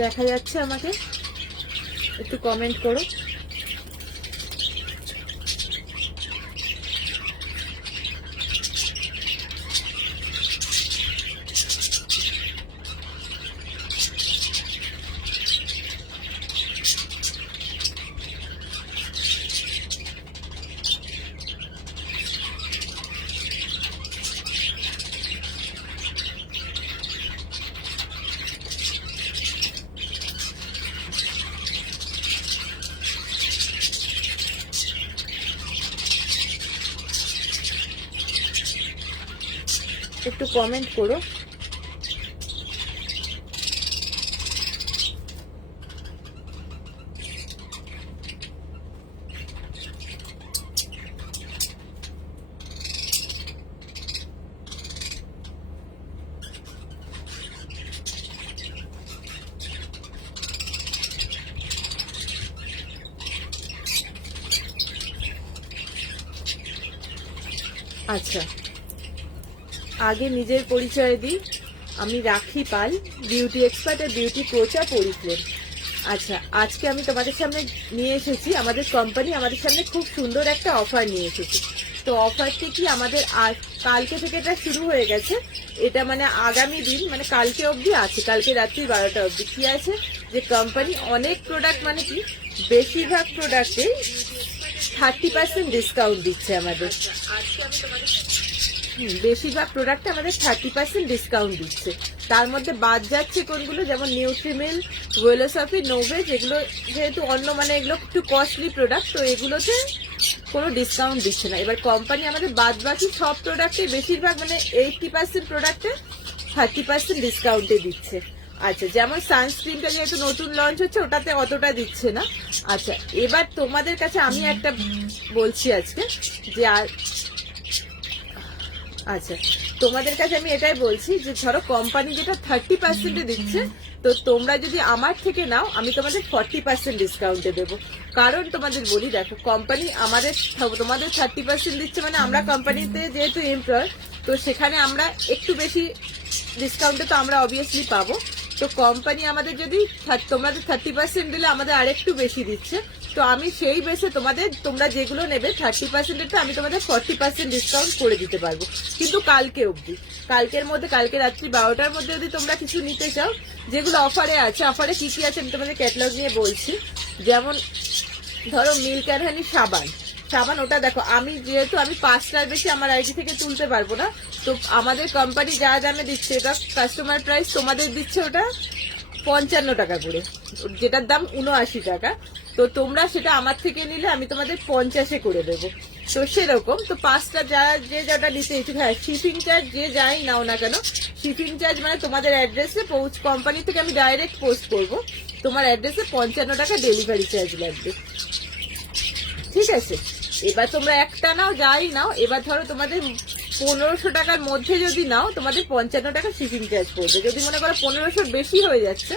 দেখা যাচ্ছে আমাকে? একটু কমেন্ট করো। একটু কমেন্ট করো। আচ্ছা, আগে নিজের পরিচয় দিই। আমি রাখি পাল, বিউটি এক্সপার্ট আর বিউটি কোচ আর পরিফ্লেম। আচ্ছা, আজকে আমি তোমাদের সামনে নিয়ে এসেছি, আমাদের কোম্পানি আমাদের সামনে খুব সুন্দর একটা অফার নিয়ে এসেছে। তো অফারটি কি, আমাদের কালকে থেকে এটা শুরু হয়ে গেছে। এটা মানে আগামী দিন, মানে কালকে অবধি আছে, কালকে রাত্রি 12টা অবধি। কি আছে যে কোম্পানি অনেক প্রোডাক্ট, মানে কি বেশিরভাগ প্রোডাক্টে 30% ডিসকাউন্ট দিচ্ছে আমাদের। আজকে আমি তোমাদের বেশিরভাগ প্রোডাক্টে আমাদের 30% ডিসকাউন্ট দিচ্ছে। তার মধ্যে বাদ যাচ্ছে কোনগুলো, যেমন নিউট্রিমিল, ওয়েলোসফি, নোভেজ, এগুলো যেহেতু অন্য মানে এগুলো একটু কস্টলি প্রোডাক্ট, তো এগুলোতে কোনো ডিসকাউন্ট দিচ্ছে না। এবার কোম্পানি আমাদের বাদ বাকি সব প্রোডাক্টে বেশিরভাগ মানে 80% প্রোডাক্টে 30% ডিসকাউন্টে দিচ্ছে। আচ্ছা, যেমন সানস্ক্রিনটা যেহেতু নতুন লঞ্চ হচ্ছে, ওটাতে অতটা দিচ্ছে না। আচ্ছা, এবার তোমাদের কাছে আমি একটা বলছি আজকে যে আচ্ছা, তোমাদের কাছে আমি এটাই বলছি যে ধরো কোম্পানি যেটা 30% দিচ্ছে, তো তোমরা যদি আমার থেকে নাও, আমি তোমাদের 40% ডিসকাউন্টে দেবো। কারণ তোমাদের বলি, দেখো কোম্পানি আমাদের তোমাদের 30% দিচ্ছে, মানে আমরা কোম্পানিতে যেহেতু এমপ্লয়, তো সেখানে আমরা একটু বেশি ডিসকাউন্টে তো আমরা অবভিয়াসলি পাবো। তো কোম্পানি আমাদের যদি তোমাদের 30% দিলে আমাদের আরেকটু বেশি দিচ্ছে। তো আমি সেই বেসে তোমরা যেগুলো নেবে 30%-এরটা আমি তোমাদের 40% ডিসকাউন্ট করে দিতে পারবো, কিন্তু কালকে অবধি। কালকের মধ্যে, কালকে রাত্রি 12টার মধ্যে যদি তোমরা কিছু নিতে চাও, যেগুলো অফারে আছে, অফারে কি কি আছে আমি তোমাদের ক্যাটালগ নিয়ে বলছি। যেমন ধরো মিল্ক অ্যান্ড হানি সাবান, ওটা দেখো, আমি যেহেতু আমি 5টার বেশি আমার আইডি থেকে তুলতে পারবো না, তো আমাদের কোম্পানি যা দামে দিচ্ছে, এটা কাস্টমার প্রাইস তোমাদের দিচ্ছে ওটা 55 টাকা করে, যেটার দাম 79 টাকা। তো তোমরা সেটা আমার থেকে নিলে আমি তোমাদের 50-এ করে দেবো। তো সেরকম, তো 5টা যে যাটা নিতে ইচ্ছুক, হ্যাঁ শিপিং চার্জ যে যাই নাও না কেন, শিপিং চার্জ মানে তোমাদের অ্যাড্রেসে কোম্পানি থেকে আমি ডাইরেক্ট পোস্ট করবো, তোমার অ্যাড্রেসে 55 টাকা ডেলিভারি চার্জ লাগবে। ঠিক আছে, এবার তোমরা একটা নাও যাই নাও, এবার ধরো তোমাদের 1500 টাকার মধ্যে যদি নাও, তোমাদের 55 টাকা শিপিং চার্জ পড়বে। যদি মনে করো 1500 বেশি হয়ে যাচ্ছে,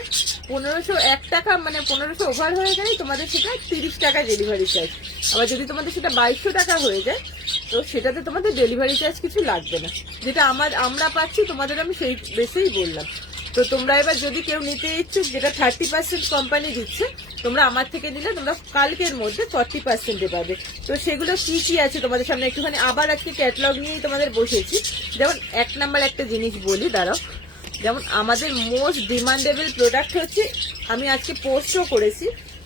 1501 টাকা মানে 1500 ওভার হয়ে গেলে তোমাদের সেটা 30 টাকা ডেলিভারি চার্জ। আবার যদি তোমাদের সেটা 2200 টাকা হয়ে যায়, তো সেটাতে তোমাদের ডেলিভারি চার্জ কিছু লাগবে না। যেটা আমরা পাচ্ছি তোমাদের আমি সেই বেসেই বললাম। তো তোমরা এবার যদি কেউ নিতে ইচ্ছুক, যেটা 30% কোম্পানি দিচ্ছে, তোমরা আমার থেকে নিলে তোমরা কালকের মধ্যে 40%-এ পাবে। তো সেগুলো কি কি আছে তোমাদের সামনে একটুখানি আবার আজকে ক্যাটালগ নিয়েই তোমাদের বসেছি। যেমন 1 নাম্বার একটা জিনিস বলি, দাঁড়াও। যেমন আমাদের মোস্ট ডিমান্ডেবল প্রোডাক্ট হচ্ছে, আমি আজকে পোস্টও করেছি,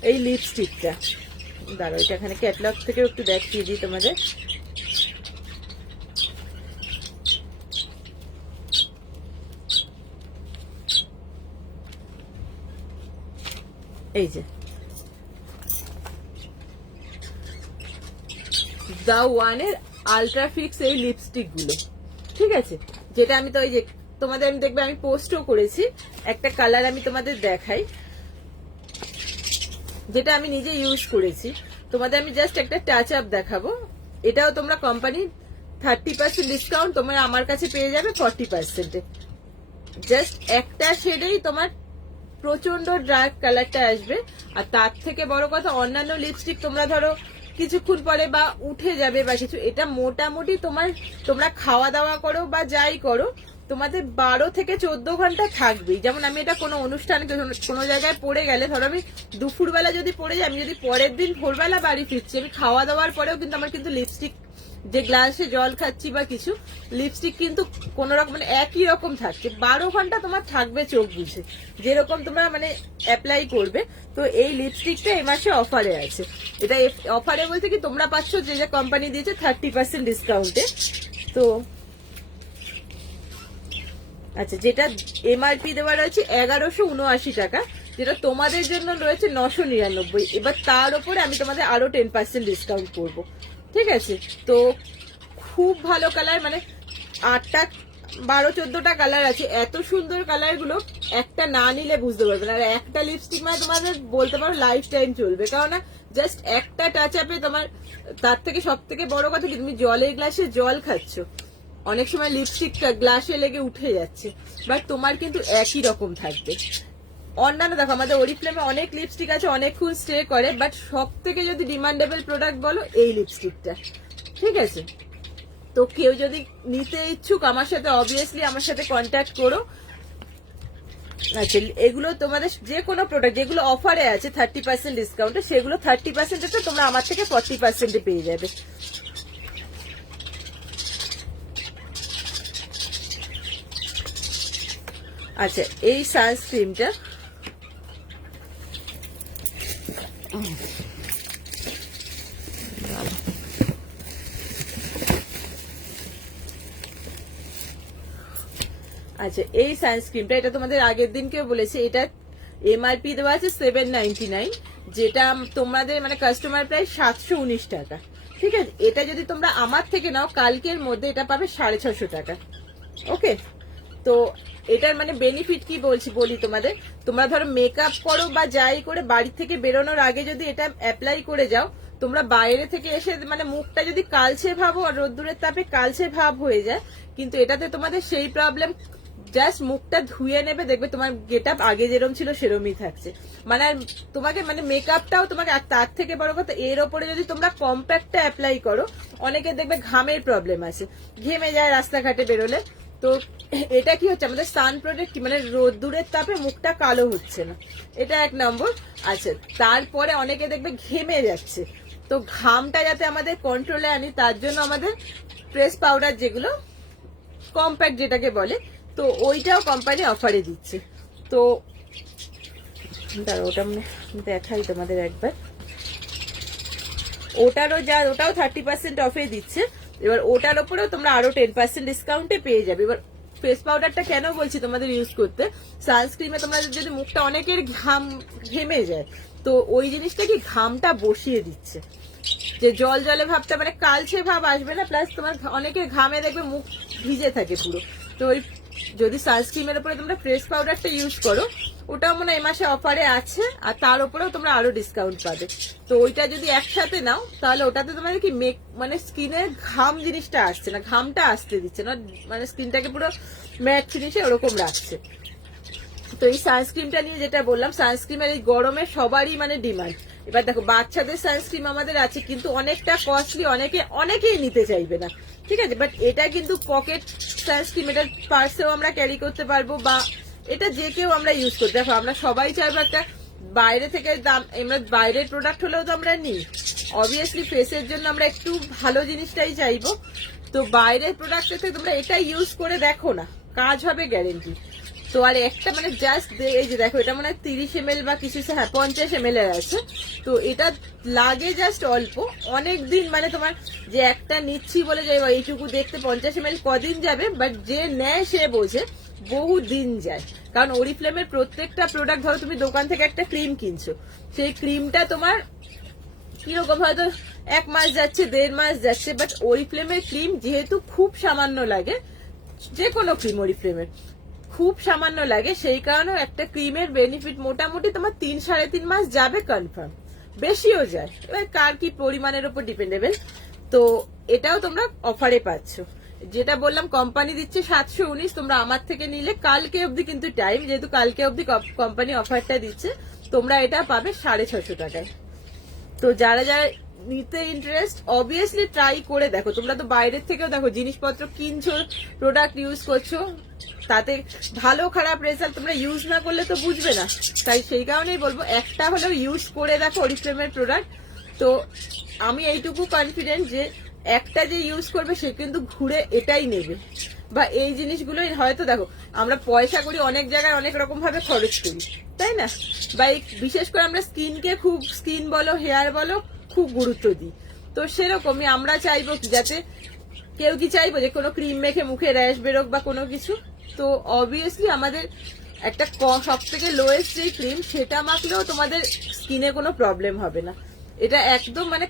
এই লিপস্টিকটা। দাঁড়াও, এটা এখানে ক্যাটালগ থেকে একটু দেখিয়ে দিই তোমাদের। এই যে দা ওয়ানের আলট্রাফিক্স এই লিপস্টিক গুলো, ঠিক আছে, যেটা আমি তো ওই যে তোমাদের আমি দেখবে আমি পোস্টও করেছি। একটা কালার আমি তোমাদের দেখাই, যেটা আমি নিজে ইউজ করেছি। তোমাদের আমি জাস্ট একটা টাচ আপ দেখাবো। এটাও তোমরা কোম্পানি 30% ডিসকাউন্ট তোমরা আমার কাছে পেয়ে যাবে 40%-এ। জাস্ট একটা শেডেই তোমার প্রচন্ড ডার্ক কালারটা আসবে। আর তার থেকে বড় কথা, অন্যান্য লিপস্টিক তোমরা ধরো কিছুক্ষণ পরে বা উঠে যাবে বা কিছু, এটা মোটামুটি তোমরা খাওয়া দাওয়া করো বা যাই করো, তো তোমাদের 12 থেকে 14 ঘন্টা থাকবেই। যেমন আমি এটা কোনো অনুষ্ঠানে কোনো জায়গায় পড়ে গেলে, ধরো আমি দুপুরবেলা যদি পড়ে যাই, আমি যদি পরের দিন ভোরবেলা বাড়ি ফিরছি, আমি খাওয়া দাওয়ার পরেও কিন্তু আমার কিন্তু লিপস্টিক, যে গ্লাসে জল খাচ্ছি বা কিছু, লিপস্টিক কিন্তু কোন রকম মানে একই রকম থাকছে। 12 ঘন্টা তোমার থাকবে চোখ বুঝে, যেরকম তোমরা মানে অ্যাপ্লাই করবে। তো এই লিপস্টিকটা এই মাসে অফারে আছে। এটা অফারে বলতে কি, তোমরা পাচ্ছ যে যে কোম্পানি দিয়েছে 30% ডিসকাউন্টে। তো আচ্ছা, যেটা এমআরপি দেওয়া রয়েছে 1179 টাকা, যেটা তোমাদের জন্য রয়েছে 999। এবার তার উপরে আমি তোমাদের আরো 10% ডিসকাউন্ট করবো, ঠিক আছে? তো খুব ভালো কালার, মানে 8টা 12-14টা কালার আছে। এত সুন্দর কালার গুলো একটা না নিলে বুঝতে পারবে না। আর একটা লিপস্টিক মানে তোমাদের বলতে পারো লাইফ টাইম চলবে, কারণ জাস্ট একটা টাচ আপে তোমার, তার থেকে সব থেকে বড় কথা কি, তুমি জলের গ্লাসে জল খাচ্ছ, অনেক সময় লিপস্টিকটা গ্লাসে লেগে উঠে যাচ্ছে, বাট তোমার কিন্তু একই রকম থাকবে। অন্যান্য দেখো আমাদের ওরিফ্লেমে অনেক লিপস্টিক আছে, অনেকক্ষণ স্টে করে, বাট সব থেকে যদি ডিমান্ডেবল প্রোডাক্ট বলো এই লিপস্টিকটা, ঠিক আছে? তো কেউ যদি নিতে ইচ্ছুক আমার সাথে অবভিয়াসলি আমার সাথে কন্ট্যাক্ট করো। আচ্ছা, এগুলো তোমাদের যে কোনো প্রোডাক্ট যেগুলো অফারে আছে 30% ডিসকাউন্টে, সেগুলো 30% তোমরা আমার থেকে 40% পেয়ে যাবে। আচ্ছা, এই সানস্ক্রিনটা আচ্ছা, এই সানস্ক্রিনটা এটা তোমাদের আগের দিনকেও বলেছি, এটা এমআরপি দেওয়া আছে 799, যেটা তোমাদের মানে কাস্টমার প্রাইস 719 টাকা, ঠিক আছে? এটা যদি তোমরা আমার থেকে নাও কালকের মধ্যে এটা পাবে 650 টাকা। ওকে, তো এটার মানে বেনিফিট কি বলি তোমাদের। তোমরা ধরো মেকআপ করো বা যাই করে বাড়ি থেকে বেরোনোর আগে যদি এটা অ্যাপ্লাই করে যাও, তোমরা বাইরে থেকে এসে মানে মুখটা যদি কালচে ভাবো আর রোদ্দুরের তাপে কালচে ভাব হয়ে যায়, কিন্তু এটাতে তোমাদের সেই প্রবলেম, জাস্ট মুখটা ধুয়ে নেবে, দেখবে তোমার গেট আপ আগে যেরকম ছিল সেরমই থাকছে। মানে আর তোমাকে মানে মেকআপটাও তোমাকে, আর তার থেকে বড় কথা এর ওপরে যদি তোমরা কম্প্যাক্টটা অ্যাপ্লাই করো, অনেকে দেখবে ঘামের প্রবলেম আছে, ঘেমে যায় রাস্তাঘাটে বেরোলে, তো এটা কি হচ্ছে আমাদের সান প্রোটেক্ট, মানে রোদ্দুরের তাপে মুখটা কালো হচ্ছে না, এটা 1 নম্বর। আচ্ছা, তারপরে অনেকে দেখবে ঘেমে যাচ্ছে, তো ঘামটা যাতে আমাদের কন্ট্রোলে আনি তার জন্য আমাদের প্রেস পাউডার, যেগুলো কম্প্যাক্ট যেটাকে বলে, তো ওইটাও কোম্পানি অফারে দিচ্ছে। তো দাঁড়া, ওটা দেখাই তোমাদের একবার, ওটাও 30% অফে দিচ্ছে। এবার ওটার উপরেও তোমরা আরো 10% ডিসকাউন্টে পেয়ে যাবে। এবার ফেস পাউডারটা কেন বলছি তোমাদের ইউজ করতে, সানস্ক্রিনে তোমরা যদি মুখটা অনেকের ঘেমে যায়, তো ওই জিনিসটা কি ঘামটা বসিয়ে দিচ্ছে, যে জল জলে ভাবটা মানে কালচে ভাব আসবে না, প্লাস তোমার অনেকের ঘামে দেখবে মুখ ভিজে থাকে পুরো। তো ওই যদি সানস্ক্রিনের উপরে তোমরা ফ্রেশ পাউডারটা ইউজ করো, ওটাও মনে হয় এই মাসে অফারে আছে, আর তার উপরেও তোমরা আরো ডিসকাউন্ট পাবে। তো ওইটা যদি একসাথে নাও, তাহলে ওটাতে তোমাদের কি মানে স্কিনের ঘাম জিনিসটা আসছে না, ঘামটা আসতে দিচ্ছে না, মানে স্কিনটাকে পুরো ম্যাট ফিনিশে ওরকম রাখছে। তো এই সানস্ক্রিনটা নিয়ে যেটা বললাম, সানস্ক্রিনের এই গরমে সবারই মানে ডিমান্ড। এবার দেখো বাচ্চাদের সানস্ক্রিন আমাদের আছে, কিন্তু অনেকটা কস্টলি, অনেকেই নিতে চাইবে না, ঠিক আছে? বাট এটা কিন্তু পকেট সানস্ক্রিন, এটা পার্সেও আমরা ক্যারি করতে পারবো, বা এটা যে কেউ আমরা ইউজ করতে। দেখো আমরা সবাই চাইবো একটা বাইরে থেকে দাম, আমরা বাইরের প্রোডাক্ট হলেও তো আমরা নিই, অবভিয়াসলি ফেসের জন্য আমরা একটু ভালো জিনিসটাই চাইবো। তো বাইরের প্রোডাক্টের থেকে তোমরা এটা ইউজ করে দেখো না, কাজ হবে গ্যারেন্টি। তো আর একটা মানে জাস্ট এই যে দেখো, এটা মনে হয় 30 ml বা কিছু, হ্যাঁ 50 ml এর আছে। তো এটা লাগে জাস্ট অল্প, অনেক দিন মানে তোমার যে একটা নিচ্ছি বলে যাই এইটুকু দেখতে 50 ml কদিন যাবে, বাট যে নেয় সে বোঝে বহু দিন যায়। কারণ ওরিফ্লেমের প্রত্যেকটা প্রোডাক্ট, ধরো তুমি দোকান থেকে একটা ক্রিম কিনছো, সেই ক্রিমটা তোমার কিরকম হয়তো 1 মাস যাচ্ছে, 1.5 মাস যাচ্ছে, বাট ওরিফ্লেমের ক্রিম যেহেতু খুব সামান্য লাগে, যে কোনো ক্রিম ওরিফ্লেমের খুব সামান্য লাগে, সেই কারণে একটা ক্রিমের বেনিফিট মোটামুটি তোমার 3-3.5 মাস যাবে কনফার্ম, বেশিও যায়, এবার কার কি পরিমাণের উপর ডিপেন্ডেবল। তো এটাও তোমরা অফারে পাচ্ছ, যেটা বললাম কোম্পানি দিচ্ছে 719, তোমরা আমার থেকে নিলে কালকে অবধি কিন্তু টাইম, যেহেতু কালকে অবধি কোম্পানি অফারটা দিচ্ছে, তোমরা এটা পাবে 650 টাকায়। তো যারা যারা নিতে ইন্টারেস্ট, অবভিয়াসলি ট্রাই করে দেখো। তোমরা তো বাইরের থেকেও দেখো জিনিসপত্র কিনছো, প্রোডাক্ট ইউজ করছো, তাতে ভালো খারাপ রেজাল্ট তোমরা ইউজ না করলে তো বুঝবে না। তাই সেই কারণেই বলবো একটা হলেও ইউজ করে দেখো অরিফ্লেমের প্রোডাক্ট। তো আমি এইটুকু কনফিডেন্ট যে একটা যে ইউজ করবে সে কিন্তু ঘুরে এটাই নেবে, বা এই জিনিসগুলোই হয়তো দেখো আমরা পয়সা করি অনেক জায়গায় অনেক রকম ভাবে খরচ করি, তাই না? বা বিশেষ করে আমরা স্কিন বলো হেয়ার বলো খুব গুরুত্ব দিই। তো সেরকমই আমরা চাইবো কি যাতে কেউ কি চাইবো যে কোনো ক্রিম মেখে মুখে র্যাশ বেরোক বা কোনো কিছু। তো অবভিয়াসলি আমাদের একটা সব থেকে লোয়েস্ট যে ক্রিম সেটা মাখলেও তোমাদের স্কিনে কোনো প্রবলেম হবে না। এটা একদম মানে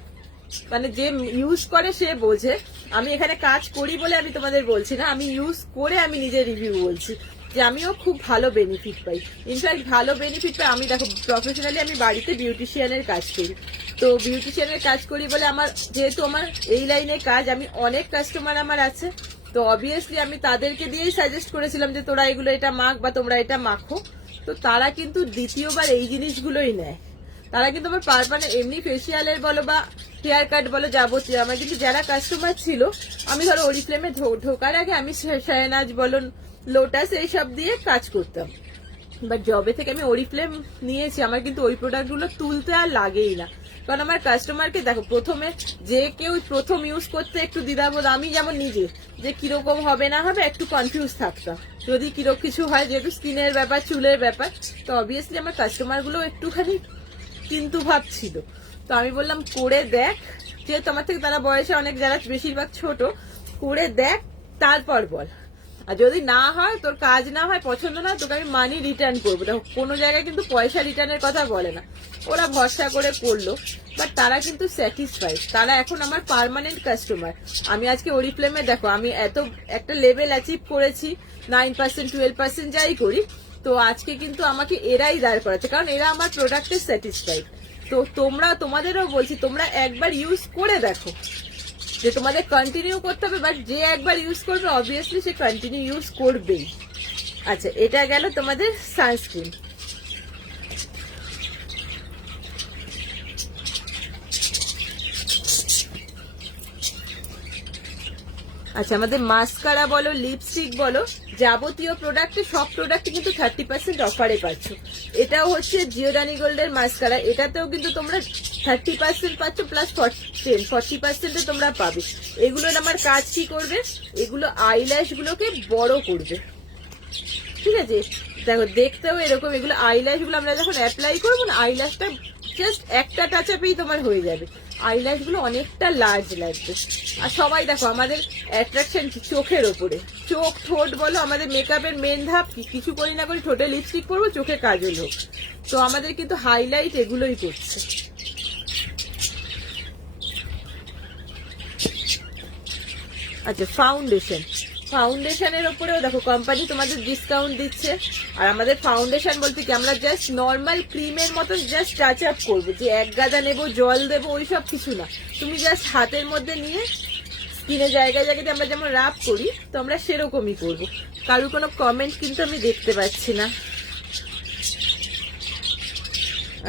মানে যে ইউজ করে সে বোঝে। আমি এখানে কাজ করি বলে আমি তোমাদের বলছি না, আমি ইউজ করে আমি নিজের রিভিউ বলছি যে আমিও খুব ভালো বেনিফিট পাই। ইনফ্যাক্ট ভালো বেনিফিট পাই আমি, দেখো প্রফেশনালি আমি বাড়িতে বিউটিশিয়ানের কাজ করি। তো বিউটিশিয়ানের কাজ করি বলে আমার যেহেতু আমার এই লাইনে কাজ, আমি অনেক কাস্টমার আমার আছে। তো অবভিয়াসলি আমি তাদেরকে দিয়েই সাজেস্ট করেছিলাম যে তোরা এগুলো এটা মাখ বা তোমরা এটা মাখো। তো তারা কিন্তু দ্বিতীয়বার এই জিনিসগুলোই নেয়। তারা কিন্তু আমার পারপানে এমনি ফেসিয়ালের বলো বা হেয়ার কাট বলো যাবতীয় আমার কিন্তু যারা কাস্টমার ছিল, আমি ধরো অরিফ্লেমে ঢোকার আগে আমি শাহনাজ বলো লোটাস এইসব দিয়ে কাজ করতাম। বাট জবে থেকে আমি অরিফ্লেম নিয়েছি আমার কিন্তু ওই প্রোডাক্টগুলো তুলতে আর লাগেই না। কারণ আমার কাস্টমারকে দেখো প্রথমে যে কেউ প্রথম ইউজ করতে একটু দ্বিধাবোধ, আমি যেমন নিজে যে কিরকম হবে না হবে একটু কনফিউজ থাকতাম যদি কিরকম কিছু হয়, যেহেতু স্কিনের ব্যাপার চুলের ব্যাপার। তো অবভিয়াসলি আমার কাস্টমারগুলো একটুখানি কিন্তু ভাবছিল। তো আমি বললাম করে দেখ, যেহেতু আমার থেকে তারা বয়সে অনেক যারা বেশিরভাগ ছোট, করে দেখ তারপর বল। আর যদি না হয় তোর কাজ না হয় পছন্দ না, তোকে আমি মানি রিটার্ন করবো। দেখো কোনো জায়গায় কিন্তু পয়সা রিটার্নের কথা বলে না, ওরা ভরসা করে করলো। বাট তারা কিন্তু স্যাটিসফাইড, তারা এখন আমার পার্মানেন্ট কাস্টমার। আমি আজকে অরিফ্লেমে দেখো আমি এত একটা লেভেল অ্যাচিভ করেছি, 9% 12% যাই করি, তো আজকে কিন্তু আমাকে এরাই দাঁড় করাচ্ছে, কারণ এরা আমার প্রোডাক্টে স্যাটিসফাইড। তো তোমাদেরও বলছি তোমরা একবার ইউজ করে দেখো, যে তোমাদের কন্টিনিউ করতে হবে, বাট যে একবার ইউজ করবে অবভিয়াসলি সে কন্টিনিউ ইউজ করবেই। আচ্ছা, এটা গেল তোমাদের সানস্ক্রিন। আচ্ছা, আমাদের মাস্কারা বলো লিপস্টিক বলো যাবতীয় প্রোডাক্টে সব প্রোডাক্টে কিন্তু 30% অফারে পাচ্ছ। এটাও হচ্ছে জিওডানি গোল্ডের মাস্কারা, এটাতেও কিন্তু তোমরা 30% পাচ্ছ প্লাস 40% তোমরা পাবে। এগুলোর আমার কাজ কি করবে, এগুলো আইল্যাশ গুলোকে বড় করবে, ঠিক আছে? দেখো দেখতেও এরকম, এগুলো আইল্যাশ গুলো আমরা যখন অ্যাপ্লাই করবো না, আইল্যাশটা জাস্ট একটা টাচ আপেই তোমার হয়ে যাবে। আইল্যাশ গুলো অনেকটা লার্জ লাগবে। আর সবাই দেখো আমাদের অ্যাট্রাকশন চোখের ওপরে, চোখ ঠোঁট বলো আমাদের মেকআপের মেন ধাপ কিছু করি না করি ঠোঁটে লিপস্টিক করবো, চোখে কাজল হোক। তো আমাদের কিন্তু হাইলাইট এগুলোই করছে। আচ্ছা, ফাউন্ডেশনের ওপরেও দেখো কোম্পানি তোমাদের ডিসকাউন্ট দিচ্ছে। আর আমাদের ফাউন্ডেশন বলতে কি, আমরা জাস্ট নর্মাল ক্রিমের মতন জাস্ট টাচ আপ করবো, যে এক গাদা নেবো জল দেবো ওইসব কিছু না। তুমি জাস্ট হাতের মধ্যে নিয়ে স্কিনে জায়গায় জায়গাতে আমরা যেমন রাব করি, তো আমরা সেরকমই করবো। কারোর কোনো কমেন্ট কিন্তু আমি দেখতে পাচ্ছি না।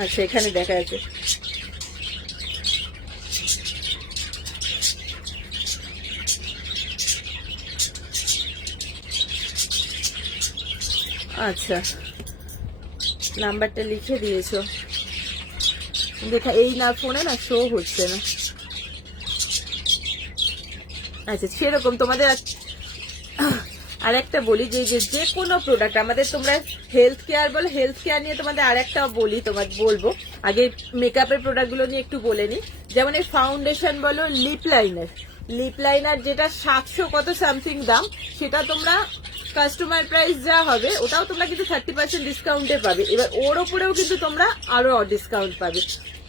আচ্ছা, এখানে দেখা যাচ্ছে। আচ্ছা, নাম্বারটা লিখে দিয়েছো, দেখা এই না ফোনে না শো হচ্ছে না। আচ্ছা, সেরকম তোমাদের আর একটা বলি যে কোনো প্রোডাক্ট আমাদের তোমরা হেলথ কেয়ার বলো, হেলথ কেয়ার নিয়ে তোমাদের আর একটা বলি, তোমার বলবো আগে মেকআপের প্রোডাক্টগুলো নিয়ে একটু বলে নি। যেমন এই ফাউন্ডেশন বলো, লিপ লাইনার যেটা 700 কত সামথিং দাম, সেটা তোমরা কাস্টমার প্রাইস যা হবে ওটাও তোমরা কিন্তু 30% ডিসকাউন্টে পাবে। এবার ওর ওপরেও কিন্তু তোমরা আরো ডিসকাউন্ট পাবে।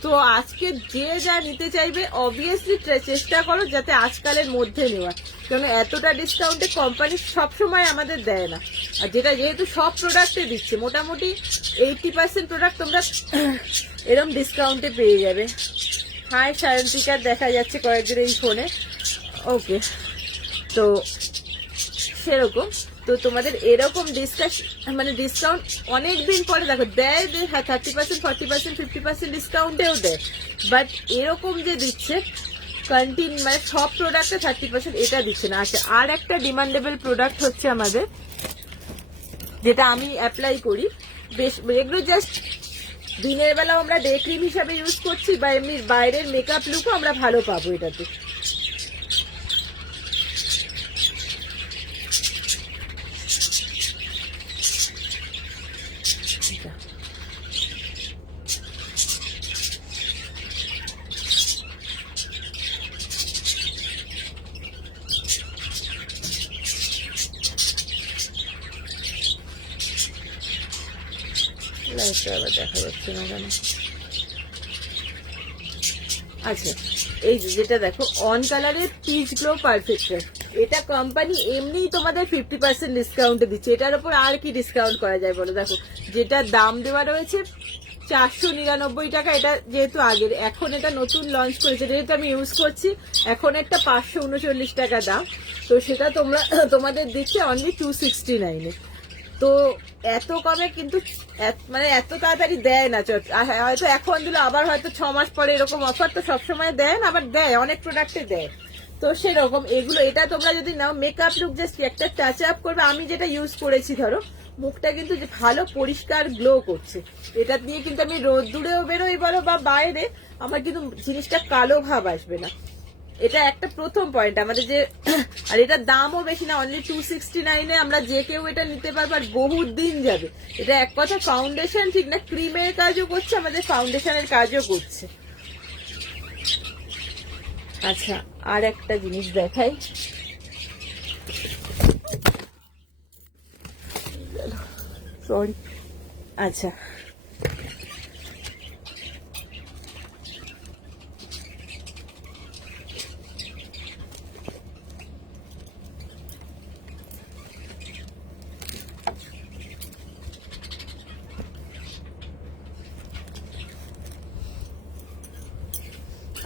তো আজকে যে যা নিতে চাইবে অবভিয়াসলি চেষ্টা করো যাতে আজকালের মধ্যে নেওয়া, কারণ এতটা ডিসকাউন্টে কোম্পানি সবসময় আমাদের দেয় না। আর যেটা যেহেতু সব প্রোডাক্টে দিচ্ছে, মোটামুটি 80% প্রোডাক্ট তোমরা এরকম ডিসকাউন্টে পেয়ে যাবে। হাই সায়ন্তিকার দেখা যাচ্ছে কয়েকজন এই ফোনে, ওকে। তো সেরকম তো তোমাদের এরকম ডিসকাউন্ট অনেকদিন পরে দেখো দেয়, 30% 40% 50% ডিসকাউন্টেও দেয়, বাট এরকম যে দিচ্ছে কন্টিনিউ মানে সব প্রোডাক্টে 30% এটা দিচ্ছে না। আচ্ছা, আর একটা ডিমান্ডেবল প্রোডাক্ট হচ্ছে আমাদের যেটা আমি অ্যাপ্লাই করি। বেশ এগুলো জাস্ট দিনের বেলাও আমরা ডে ক্রিম হিসাবে ইউজ করছি, বা এমনি বাইরের মেকআপ লুকও আমরা ভালো পাবো এটাতে। লাইটটা আবার দেখা যাচ্ছে না কেন? আচ্ছা, এই যেটা দেখো অন কালারের পিচ গ্লো পারফেক্টর, এটা কোম্পানি এমনিই তোমাদের 50% ডিসকাউন্টে দিচ্ছে। এটার উপর আর কি ডিসকাউন্ট করা যায় বলো? দেখো যেটা দাম দেওয়া রয়েছে 499 টাকা, এটা যেহেতু আগের, এখন এটা নতুন লঞ্চ করেছে, যেহেতু আমি ইউজ করছি, এখন একটা 539 টাকা দাম, তো সেটা তোমাদের দিচ্ছে অনলি 269-এ। তো এত কমে কিন্তু মানে এত তাড়াতাড়ি দেয় না। হয়তো এখন দিল, আবার হয়তো 6 মাস পরে, এরকম অফার তো সবসময় দেয় না, আবার দেয় অনেক প্রোডাক্টে দেয়। তো সেরকম এগুলো, এটা তোমরা যদি নাও মেকআপ লুক জাস্ট একটা টাচ আপ করবে। আমি যেটা ইউজ করেছি, ধরো মুখটা কিন্তু ভালো পরিষ্কার গ্লো করছে, এটা দিয়ে কিন্তু আমি রোদ্দুরেও বেরোই বলো বা বাইরে, আমার কিন্তু জিনিসটা কালো ভাব আসবে না। এটা একটা প্রথম পয়েন্ট আমাদের যে, আর এটার দামও বেশি না, অনলি 269-এ আমরা যে কেউ এটা নিতে পারবো, আর বহুত দিন যাবে। এটা এক কথা ফাউন্ডেশন ঠিক না, ক্রিমের কাজও করছে, আমাদের ফাউন্ডেশনের কাজও করছে। আচ্ছা, আর একটা জিনিস দেখাই, সরি। আচ্ছা,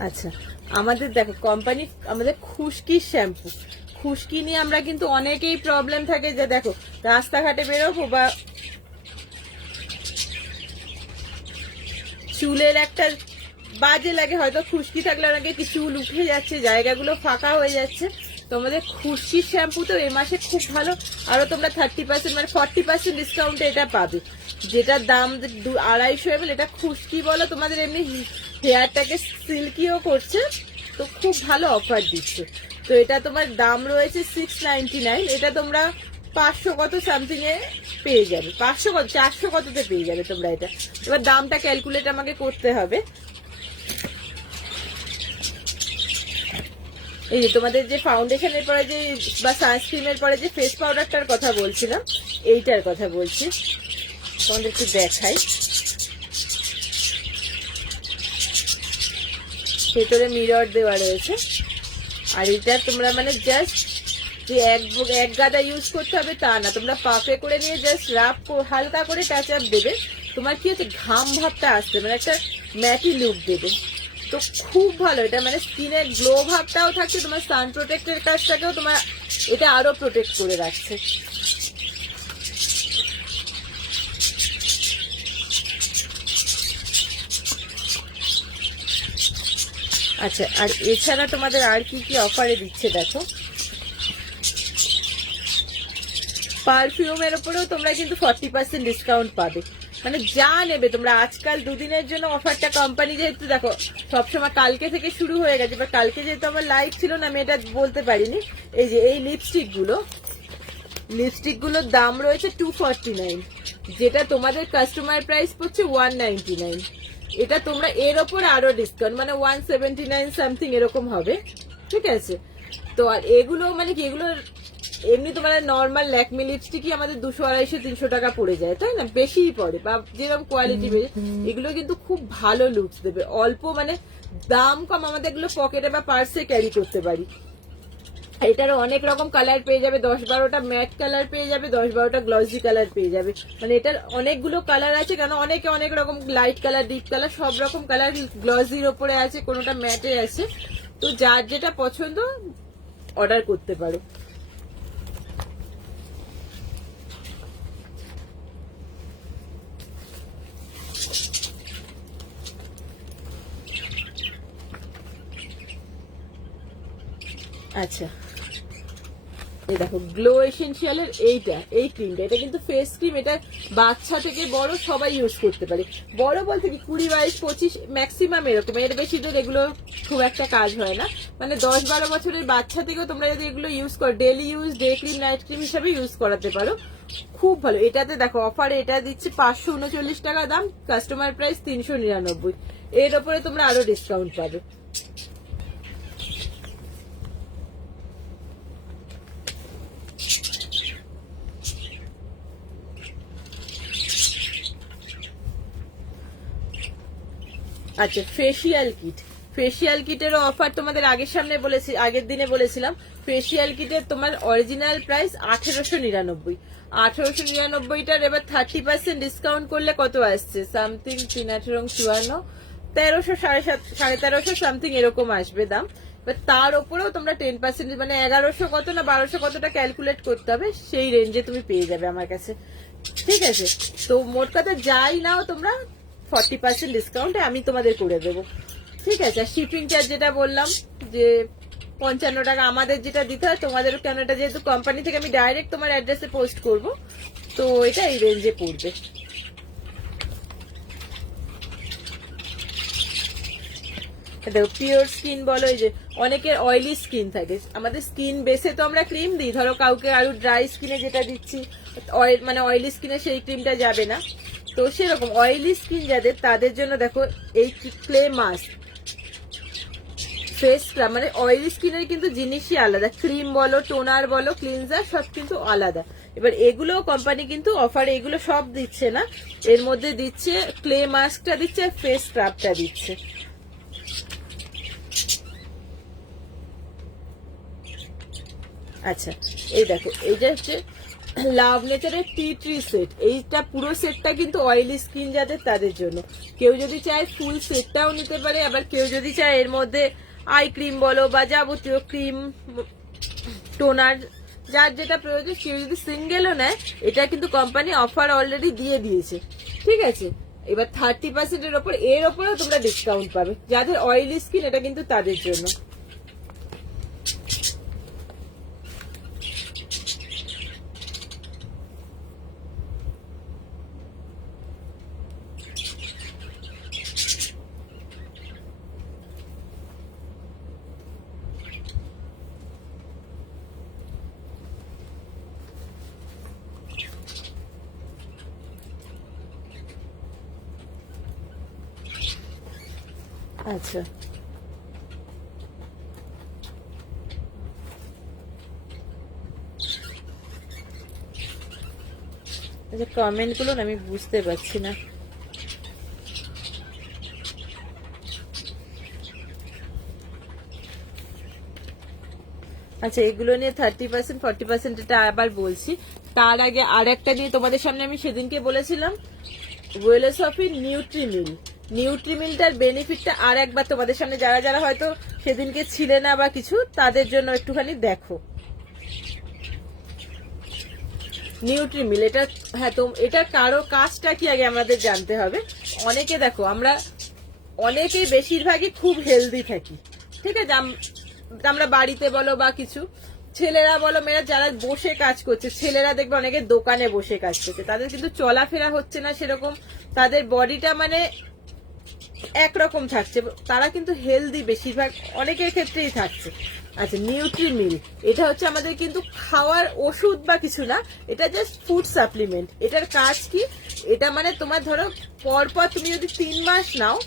আচ্ছা আমাদের দেখো কোম্পানি, আমাদের খুশকির শ্যাম্পু, খুশকি নিয়ে আমরা কিন্তু অনেকেই প্রবলেম থাকে, যে দেখো রাস্তাঘাটে বেরোবো বা চুলের একটা বাজে লাগে, হয়তো খুশকি থাকলে অনেকে কি চুল উঠে যাচ্ছে, জায়গাগুলো ফাঁকা হয়ে যাচ্ছে। তো আমাদের খুশকির শ্যাম্পু তো এই মাসে খুব ভালো, আরো তোমরা 30% মানে 40% ডিসকাউন্টে এটা পাবে, যেটার দাম 250 ml। এটা খুশকি বলো, তোমাদের এমনি হেয়ারটাকে সিল্কিও করছে, তো খুব ভালো অফার দিচ্ছে। তো এটা তোমার দাম রয়েছে 699, এটা তোমরা 500 কত সামথিং এ পেয়ে যাবে, 500 কত 400 কততে পেয়ে যাবে তোমরা এটা। এবার দামটা ক্যালকুলেট আমাকে করতে হবে। এই যে তোমাদের যে ফাউন্ডেশনের পরে যে বা সানস্ক্রিনের পরে যে ফেস পাউডারটার কথা বলছিলাম, এইটার কথা বলছি, তোমাদের একটু দেখাই। ভেতরে মিরর দেওয়া রয়েছে, আর এটা তোমরা মানে জাস্ট যে এক গাদা ইউজ করতে হবে তা না, তোমরা পাফে করে নিয়ে জাস্ট রাব হালকা করে টাচ আপ দেবে, তোমার কি হচ্ছে ঘাম ভাবটা আসবে, মানে একটা ম্যাটি লুক দেবে। তো খুব ভালো এটা, মানে স্কিনের গ্লো ভাবটাও থাকছে, তোমার সান প্রোটেক্টের কাজটাকেও তোমার এটা আরো প্রোটেক্ট করে রাখছে। আচ্ছা, আর এছাড়া তোমাদের আর কি কি অফারে দিচ্ছে দেখো, পারফিউমের উপরেও তোমরা কিন্তু 40% ডিসকাউন্ট পাবে, মানে যা নেবে তোমরা। আজকাল দুদিনের জন্য অফারটা কোম্পানি যেহেতু দেখো সবসময় কালকে থেকে শুরু হয়ে গেছে, বা কালকে যেহেতু আমার লাইভ ছিল না, আমি এটা বলতে পারিনি। এই যে এই লিপস্টিকগুলোর দাম রয়েছে 249, যেটা তোমাদের কাস্টমার প্রাইস পড়ছে 199। এটা তোমরা এর ওপর আরো ডিসকাউন্ট, মানে 179 সামথিং এরকম হবে, ঠিক আছে। তো আর এগুলো মানে কি, এগুলো এমনি তোমার নর্মাল ল্যাকমি লিপস্টিকই আমাদের 200, 250, 300 টাকা পড়ে যায়, তাই না, বেশিই পড়ে, বা যেরকম কোয়ালিটি বেশি। এগুলো কিন্তু খুব ভালো লুকস দেবে, অল্প মানে দাম কম, আমাদের এগুলো পকেটে বা পার্সে ক্যারি করতে পারি। এটারও অনেক রকম কালার পেয়ে যাবে, 10-12টা ম্যাট কালার পেয়ে যাবে, 10-12টা গ্লসি কালার পেয়ে যাবে, মানে এটার অনেকগুলো কালার আছে, কারণ অনেকে অনেক রকম লাইট কালার, ডিপ কালার, সব রকম কালার গ্লসির ওপরে আছে, কোনোটা ম্যাটে আছে। তো যার যেটা পছন্দ অর্ডার করতে পারো। আচ্ছা, এই দেখো গ্লো এসেনশিয়ালের এই ক্রিমটা, এটা কিন্তু ফেস ক্রিম, এটা বাচ্চা থেকে বড় সবাই ইউজ করতে পারে। বড় বলতে কি 20-22-25 ম্যাক্সিমাম এরকম, এর বেশি তো এগুলো খুব একটা কাজ হয় না। মানে 10-12 বছরের বাচ্চা থেকেও তোমরা যদি এগুলো ইউজ করো, daily use, day cream, night cream হিসাবে ইউজ করাতে পারো, খুব ভালো। এটাতে দেখো অফারে এটা দিচ্ছে 539 টাকা দাম, কাস্টমার প্রাইস 399, এর ওপরে তোমরা আরো ডিসকাউন্ট পাবে। আচ্ছা, ফেসিয়াল কিটেরও অফার তোমাদের আগের দিনে বলেছিলাম। ফেসিয়াল কিটের তোমার অরিজিনাল প্রাইস 1899, 1899টার এবার 30% ডিসকাউন্ট করলে কত আসছে, সামথিং 3-18-54, 1300, 1350 সামথিং এরকম আসবে দাম। এবার তার উপরেও তোমরা 10% মানে 1100 কত না 1200 কতটা ক্যালকুলেট করতে হবে, সেই রেঞ্জে তুমি পেয়ে যাবে আমার কাছে। ঠিক আছে, তো মোট কথা যাই নাও তোমরা 40% ডিসকাউন্টে আমি তোমাদের করে দেবো। ঠিক আছে, আর শিপিং চার্জ যেটা বললাম যে 55 টাকা আমাদের যেটা দিতে হয়, তোমাদের কেন এটা যেহেতু কোম্পানি থেকে আমি ডাইরেক্ট তোমার অ্যাড্রেসে পোস্ট করব, তো এটা এই রেঞ্জে পড়বে। দেখো পিওর স্কিন বলো, এই যে অনেকের অয়েলি স্কিন থাকে, আমাদের স্কিন বেসে তো আমরা ক্রিম দিই, ধরো কাউকে আরো ড্রাই স্কিনে যেটা দিচ্ছি, মানে অয়েলি স্কিনে সেই ক্রিমটা যাবে না, তো সেরকম অয়েলি স্কিন যাদের, তাদের জন্য দেখো এই ক্লে মাস্ক, ফেস স্ক্রাব, মানে অয়েলি স্কিনের কিন্তু জিনিসই আলাদা, ক্রিম বলো, টোনার বলো, ক্লিনজার সব কিন্তু আলাদা। এবার এগুলো কোম্পানি কিন্তু অফারে এগুলো সব দিচ্ছে না, এর মধ্যে দিচ্ছে ক্লে মাস্কটা দিচ্ছে, ফেস স্ক্রাবটা দিচ্ছে। আচ্ছা, এই দেখো এইটা হচ্ছে লাভ নেচারের টি ট্রি সেট, এইটা পুরো সেটটা কিন্তু অয়েলি স্কিন যাদের তাদের জন্য। কেউ যদি চায় ফুল সেটটাও নিতে পারে, আবার কেউ যদি চায় এর মধ্যে আই ক্রিম বলো বা যাবতীয় ক্রিম, টোনার, যার যেটা প্রয়োজন, কেউ যদি সিঙ্গেলও নেয়, এটা কিন্তু কোম্পানি অফার অলরেডি দিয়ে দিয়েছে। ঠিক আছে, এবার 30%-এর ওপর, এর ওপরেও তোমরা ডিসকাউন্ট পাবে, যাদের অয়েলি স্কিন এটা কিন্তু তাদের জন্য। আচ্ছা, আচ্ছা কমেন্ট গুলো আমি বুঝতে পারছি না। আচ্ছা, এগুলো নিয়ে 30%, 40% এটা আবার বলছি। তার আগে আর একটা নিয়ে তোমাদের সামনে আমি সেদিনকে বলেছিলাম, ওয়েলসফির নিউট্রিমিলটার বেনিফিটটা আর একবার তোমাদের সামনে, যারা যারা হয়তো সেদিনকে ছিলে না বা কিছু, তাদের জন্য একটুখানি দেখো। নিউট্রিমিল এটা, হ্যাঁ, তো এটা কারো কাজটা কি আগে আমাদের জানতে হবে। অনেকে দেখো, অনেকেই বেশিরভাগই খুব হেলদি থাকি, ঠিক আছে, আমরা বাড়িতে বলো বা কিছু, ছেলেরা বলো মেয়েরা যারা বসে কাজ করছে, ছেলেরা দেখবে অনেকে দোকানে বসে কাজ করছে, তাদের কিন্তু চলাফেরা হচ্ছে না সেরকম, তাদের বডিটা মানে একরকম থাকছে, তারা কিন্তু হেলদি বেশিরভাগ অনেকের ক্ষেত্রেই থাকছে। আচ্ছা, নিউট্রিমিল এটা হচ্ছে আমাদের কিন্তু খাওয়ার ওষুধ বা কিছু না, এটা জাস্ট ফুড সাপ্লিমেন্ট। এটার কাজ কি, এটা মানে তোমার ধরো পরপর তুমি যদি 3 মাস নাও,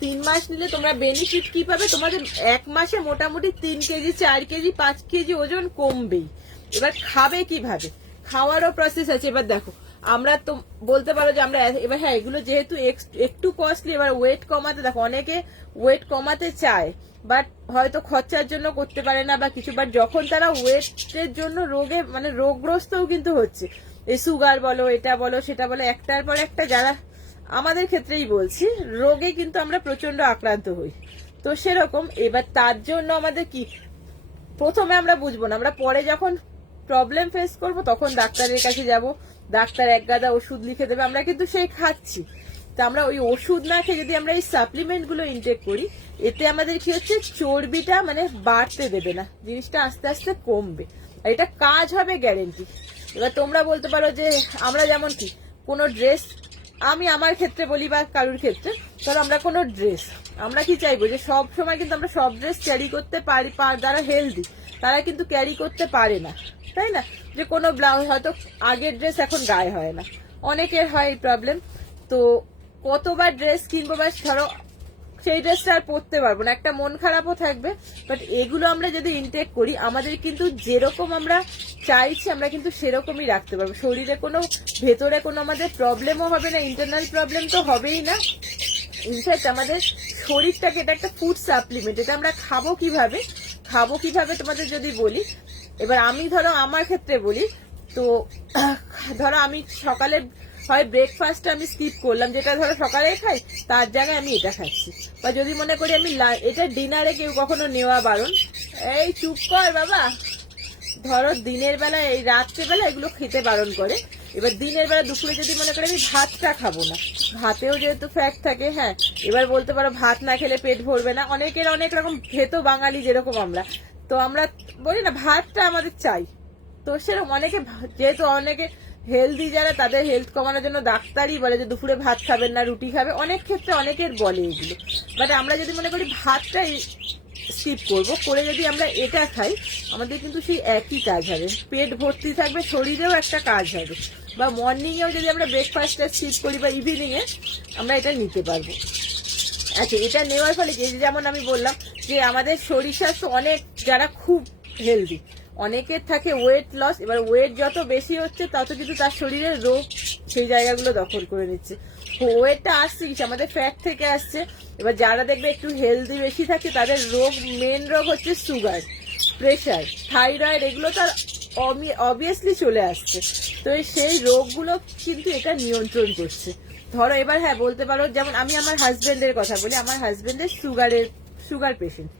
3 মাস নিলে তোমরা বেনিফিট কি পাবে, তোমাদের 1 মাসে মোটামুটি 3 কেজি, 4 কেজি, 5 কেজি ওজন কমবেই। এবার খাবে কিভাবে, খাওয়ারও প্রসেস আছে। এবার দেখো, আমরা তো বলতে পারো যে আমরা এবার, হ্যাঁ, এগুলো যেহেতু একটু কস্টলি, এবার ওয়েট কমাতে, দেখো অনেকে ওয়েট কমাতে চায় বাট হয়তো খরচার জন্য করতে পারে না বা কিছু, বাট যখন তারা ওয়েটের জন্য রোগে মানে রোগগ্রস্তও কিন্তু হচ্ছে, এই সুগার বলো, এটা বলো, সেটা বলো, একটার পর একটা, যারা আমাদের ক্ষেত্রেই বলছি, রোগে কিন্তু আমরা প্রচন্ড আক্রান্ত হই। তো সেরকম এবার তার জন্য আমাদের কি, প্রথমে আমরা বুঝবো না, আমরা পরে যখন প্রবলেম ফেস করব তখন ডাক্তারের কাছে যাব, ডাক্তার এক গাদা ওষুধ লিখে দেবে, আমরা কিন্তু সেই খাচ্ছি। তা আমরা ওই ওষুধ না খেয়ে যদি আমরা এই সাপ্লিমেন্ট গুলো ইনটেক করি, এতে আমাদের কি হচ্ছে, চর্বিটা মানে বাড়তে দেবে না, জিনিসটা আস্তে আস্তে কমবে। আর এটা কাজ হবে গ্যারেন্টি। এবার তোমরা বলতে পারো যে আমরা যেমন কি কোনো ড্রেস, আমি আমার ক্ষেত্রে বলি বা কারোর ক্ষেত্রে, ধরো আমরা কোনো ড্রেস, আমরা কি চাইবো যে সব সময় কিন্তু আমরা সব ড্রেস ক্যারি করতে পারি, যারা হেলদি তারা কিন্তু ক্যারি করতে পারে না, তাই না? যে কোনো ব্লাউজ হয়তো আগের ড্রেস এখন গায়ে হয় না, অনেকের হয় এই প্রবলেম। তো কতবার ড্রেস কিনবো, বা ধরো সেই ড্রেসটা আর পরতে পারবো না, একটা মন খারাপও থাকবে। বাট এগুলো আমরা যদি ইনটেক করি, আমাদের কিন্তু যেরকম আমরা চাইছি আমরা কিন্তু সেরকমই রাখতে পারবো। শরীরে কোনো, ভেতরে কোনো আমাদের প্রবলেমও হবে না, ইন্টারনাল প্রবলেম তো হবেই না। ইনফ্যাক্ট আমাদের শরীরটাকে, এটা একটা ফুড সাপ্লিমেন্ট, এটা আমরা খাবো কিভাবে তোমাদের যদি বলি, এবার আমি ধরো আমার ক্ষেত্রে বলি, তো ধরো আমি সকালে হয় ব্রেকফাস্ট আমি স্কিপ করলাম, যেটা ধরো সকালে খাই, তার জায়গায় আমি এটা খাচ্ছি। বা যদি মনে করি আমি এটা ডিনারে, কেউ কখনো নেওয়া বারণ, এই চুপ কর বাবা, ধরো দিনের বেলা, এই রাত্রেবেলা এগুলো খেতে বারণ করে। এবার দিনের বেলা দুপুরে যদি মনে করি আমি ভাতটা খাবো না, ভাতেও যেহেতু ফ্যাট থাকে, হ্যাঁ এবার বলতে পারো ভাত না খেলে পেট ভরবে না, অনেকের অনেক রকম ভেতো, বাঙালি যেরকম আমরা, তো আমরা বলি না ভাতটা আমাদের চাই। তো সেরকম অনেকে, যেহেতু অনেকে হেলদি যারা, তাদের হেলথ কমানোর জন্য ডাক্তারই বলে যে দুপুরে ভাত খাবেন না, রুটি খাবে, অনেক ক্ষেত্রে অনেকের বলে এগুলো। বাট আমরা যদি মনে করি ভাতটা স্কিপ করবো, করে যদি আমরা এটা খাই, আমাদের কিন্তু সেই একই কাজ হবে, পেট ভর্তি থাকবে, শরীরেও একটা কাজ হবে। বা মর্নিং এও যদি আমরা ব্রেকফাস্টটা স্কিপ করি বা ইভিনিং এ আমরা এটা নিতে পারবো। আচ্ছা, এটা নেওয়ার ফলে যেমন আমি বললাম যে আমাদের শরীর স্বাস্থ্য, অনেক যারা খুব হেলদি, অনেকের থাকে ওয়েট লস। এবার ওয়েট যত বেশি হচ্ছে তত কিন্তু তার শরীরের রোগ সেই জায়গাগুলো দখল করে নিচ্ছে। ওয়েটটা আসছে কি, আমাদের ফ্যাট থেকে আসছে। এবার যারা দেখবে একটু হেলদি বেশি থাকে, তাদের রোগ, মেন রোগ হচ্ছে সুগার, প্রেশার, থাইরয়েড, এগুলো তার অবভিয়াসলি চলে আসছে। তো সেই রোগগুলো কিন্তু এটা নিয়ন্ত্রণ করছে। ধরো এবার হ্যাঁ বলতে পারো, যেমন আমি আমার হাজবেন্ডের কথা বলি, আমার হাজবেন্ডের সুগার পেশেন্ট,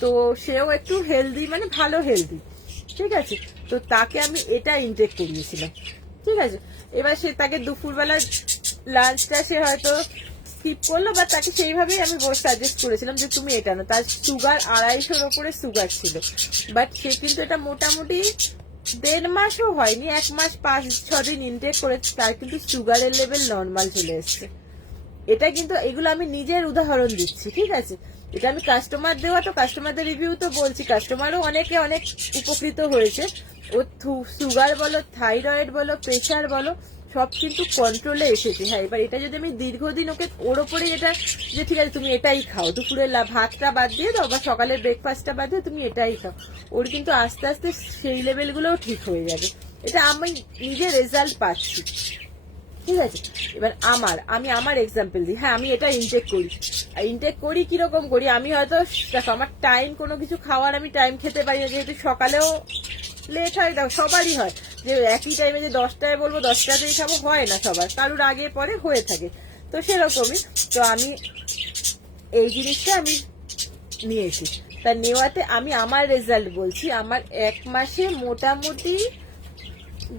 তো সেও একটু হেলদি, মানে ভালো হেলদি, ঠিক আছে। তো তাকে আমি এটা ইনটেক করিয়েছিলাম, ঠিক আছে। এবার সে তাকে দুপুরবেলা লাঞ্চটা সে হয়তো স্কিপ করলো, বা তাকে সেইভাবেই আমি সাজেস্ট করেছিলাম যে তুমি এটা না। তার সুগার 250-র ওপরে সুগার ছিল, বাট সে কিন্তু এটা মোটামুটি 1.5 মাসও হয়নি, 1 মাস 5-6 দিন ইনটেক করেছে, তার কিন্তু সুগারের লেভেল নর্মাল চলে এসছে। এটা কিন্তু, এগুলো আমি নিজের উদাহরণ দিচ্ছি, ঠিক আছে। এটা আমি কাস্টমার দেওয়া, তো কাস্টমারদের রিভিউ তো বলছি, কাস্টমারও অনেকে অনেক উপকৃত হয়েছে। ও সুগার বলো, থাইরয়েড বলো, প্রেশার বলো, সব কিন্তু কন্ট্রোলে এসেছে। হ্যাঁ, এবার এটা যদি আমি দীর্ঘদিন ওর ওপরে এটা, যে ঠিক আছে তুমি এটাই খাও, দুপুরের ভাতটা বাদ দিয়ে দাও বা সকালের ব্রেকফাস্টটা বাদ দিয়ে তুমি এটাই খাও, ওর কিন্তু আস্তে আস্তে সেই লেভেলগুলোও ঠিক হয়ে যাবে। এটা আমি নিজে রেজাল্ট পাচ্ছি, ঠিক আছে। এবার আমি আমার এক্সাম্পল দিই। হ্যাঁ, আমি এটা ইনটেক করি কিরকম করি, আমি হয়তো দেখো আমার টাইম, কোনো কিছু খাওয়ার আমি টাইম খেতে পারি না, যেহেতু সকালেও লেট হয়, দেখো সবারই হয় যে একই টাইমে যে 10টায় বলবো 10টাতেই খাবো, হয় না সবার, কারুর আগে পরে হয়ে থাকে। তো সেরকমই, তো আমি এই জিনিসটা আমি নিয়েছি, তা নেওয়াতে আমি আমার রেজাল্ট বলছি। আমার 1 মাসে মোটামুটি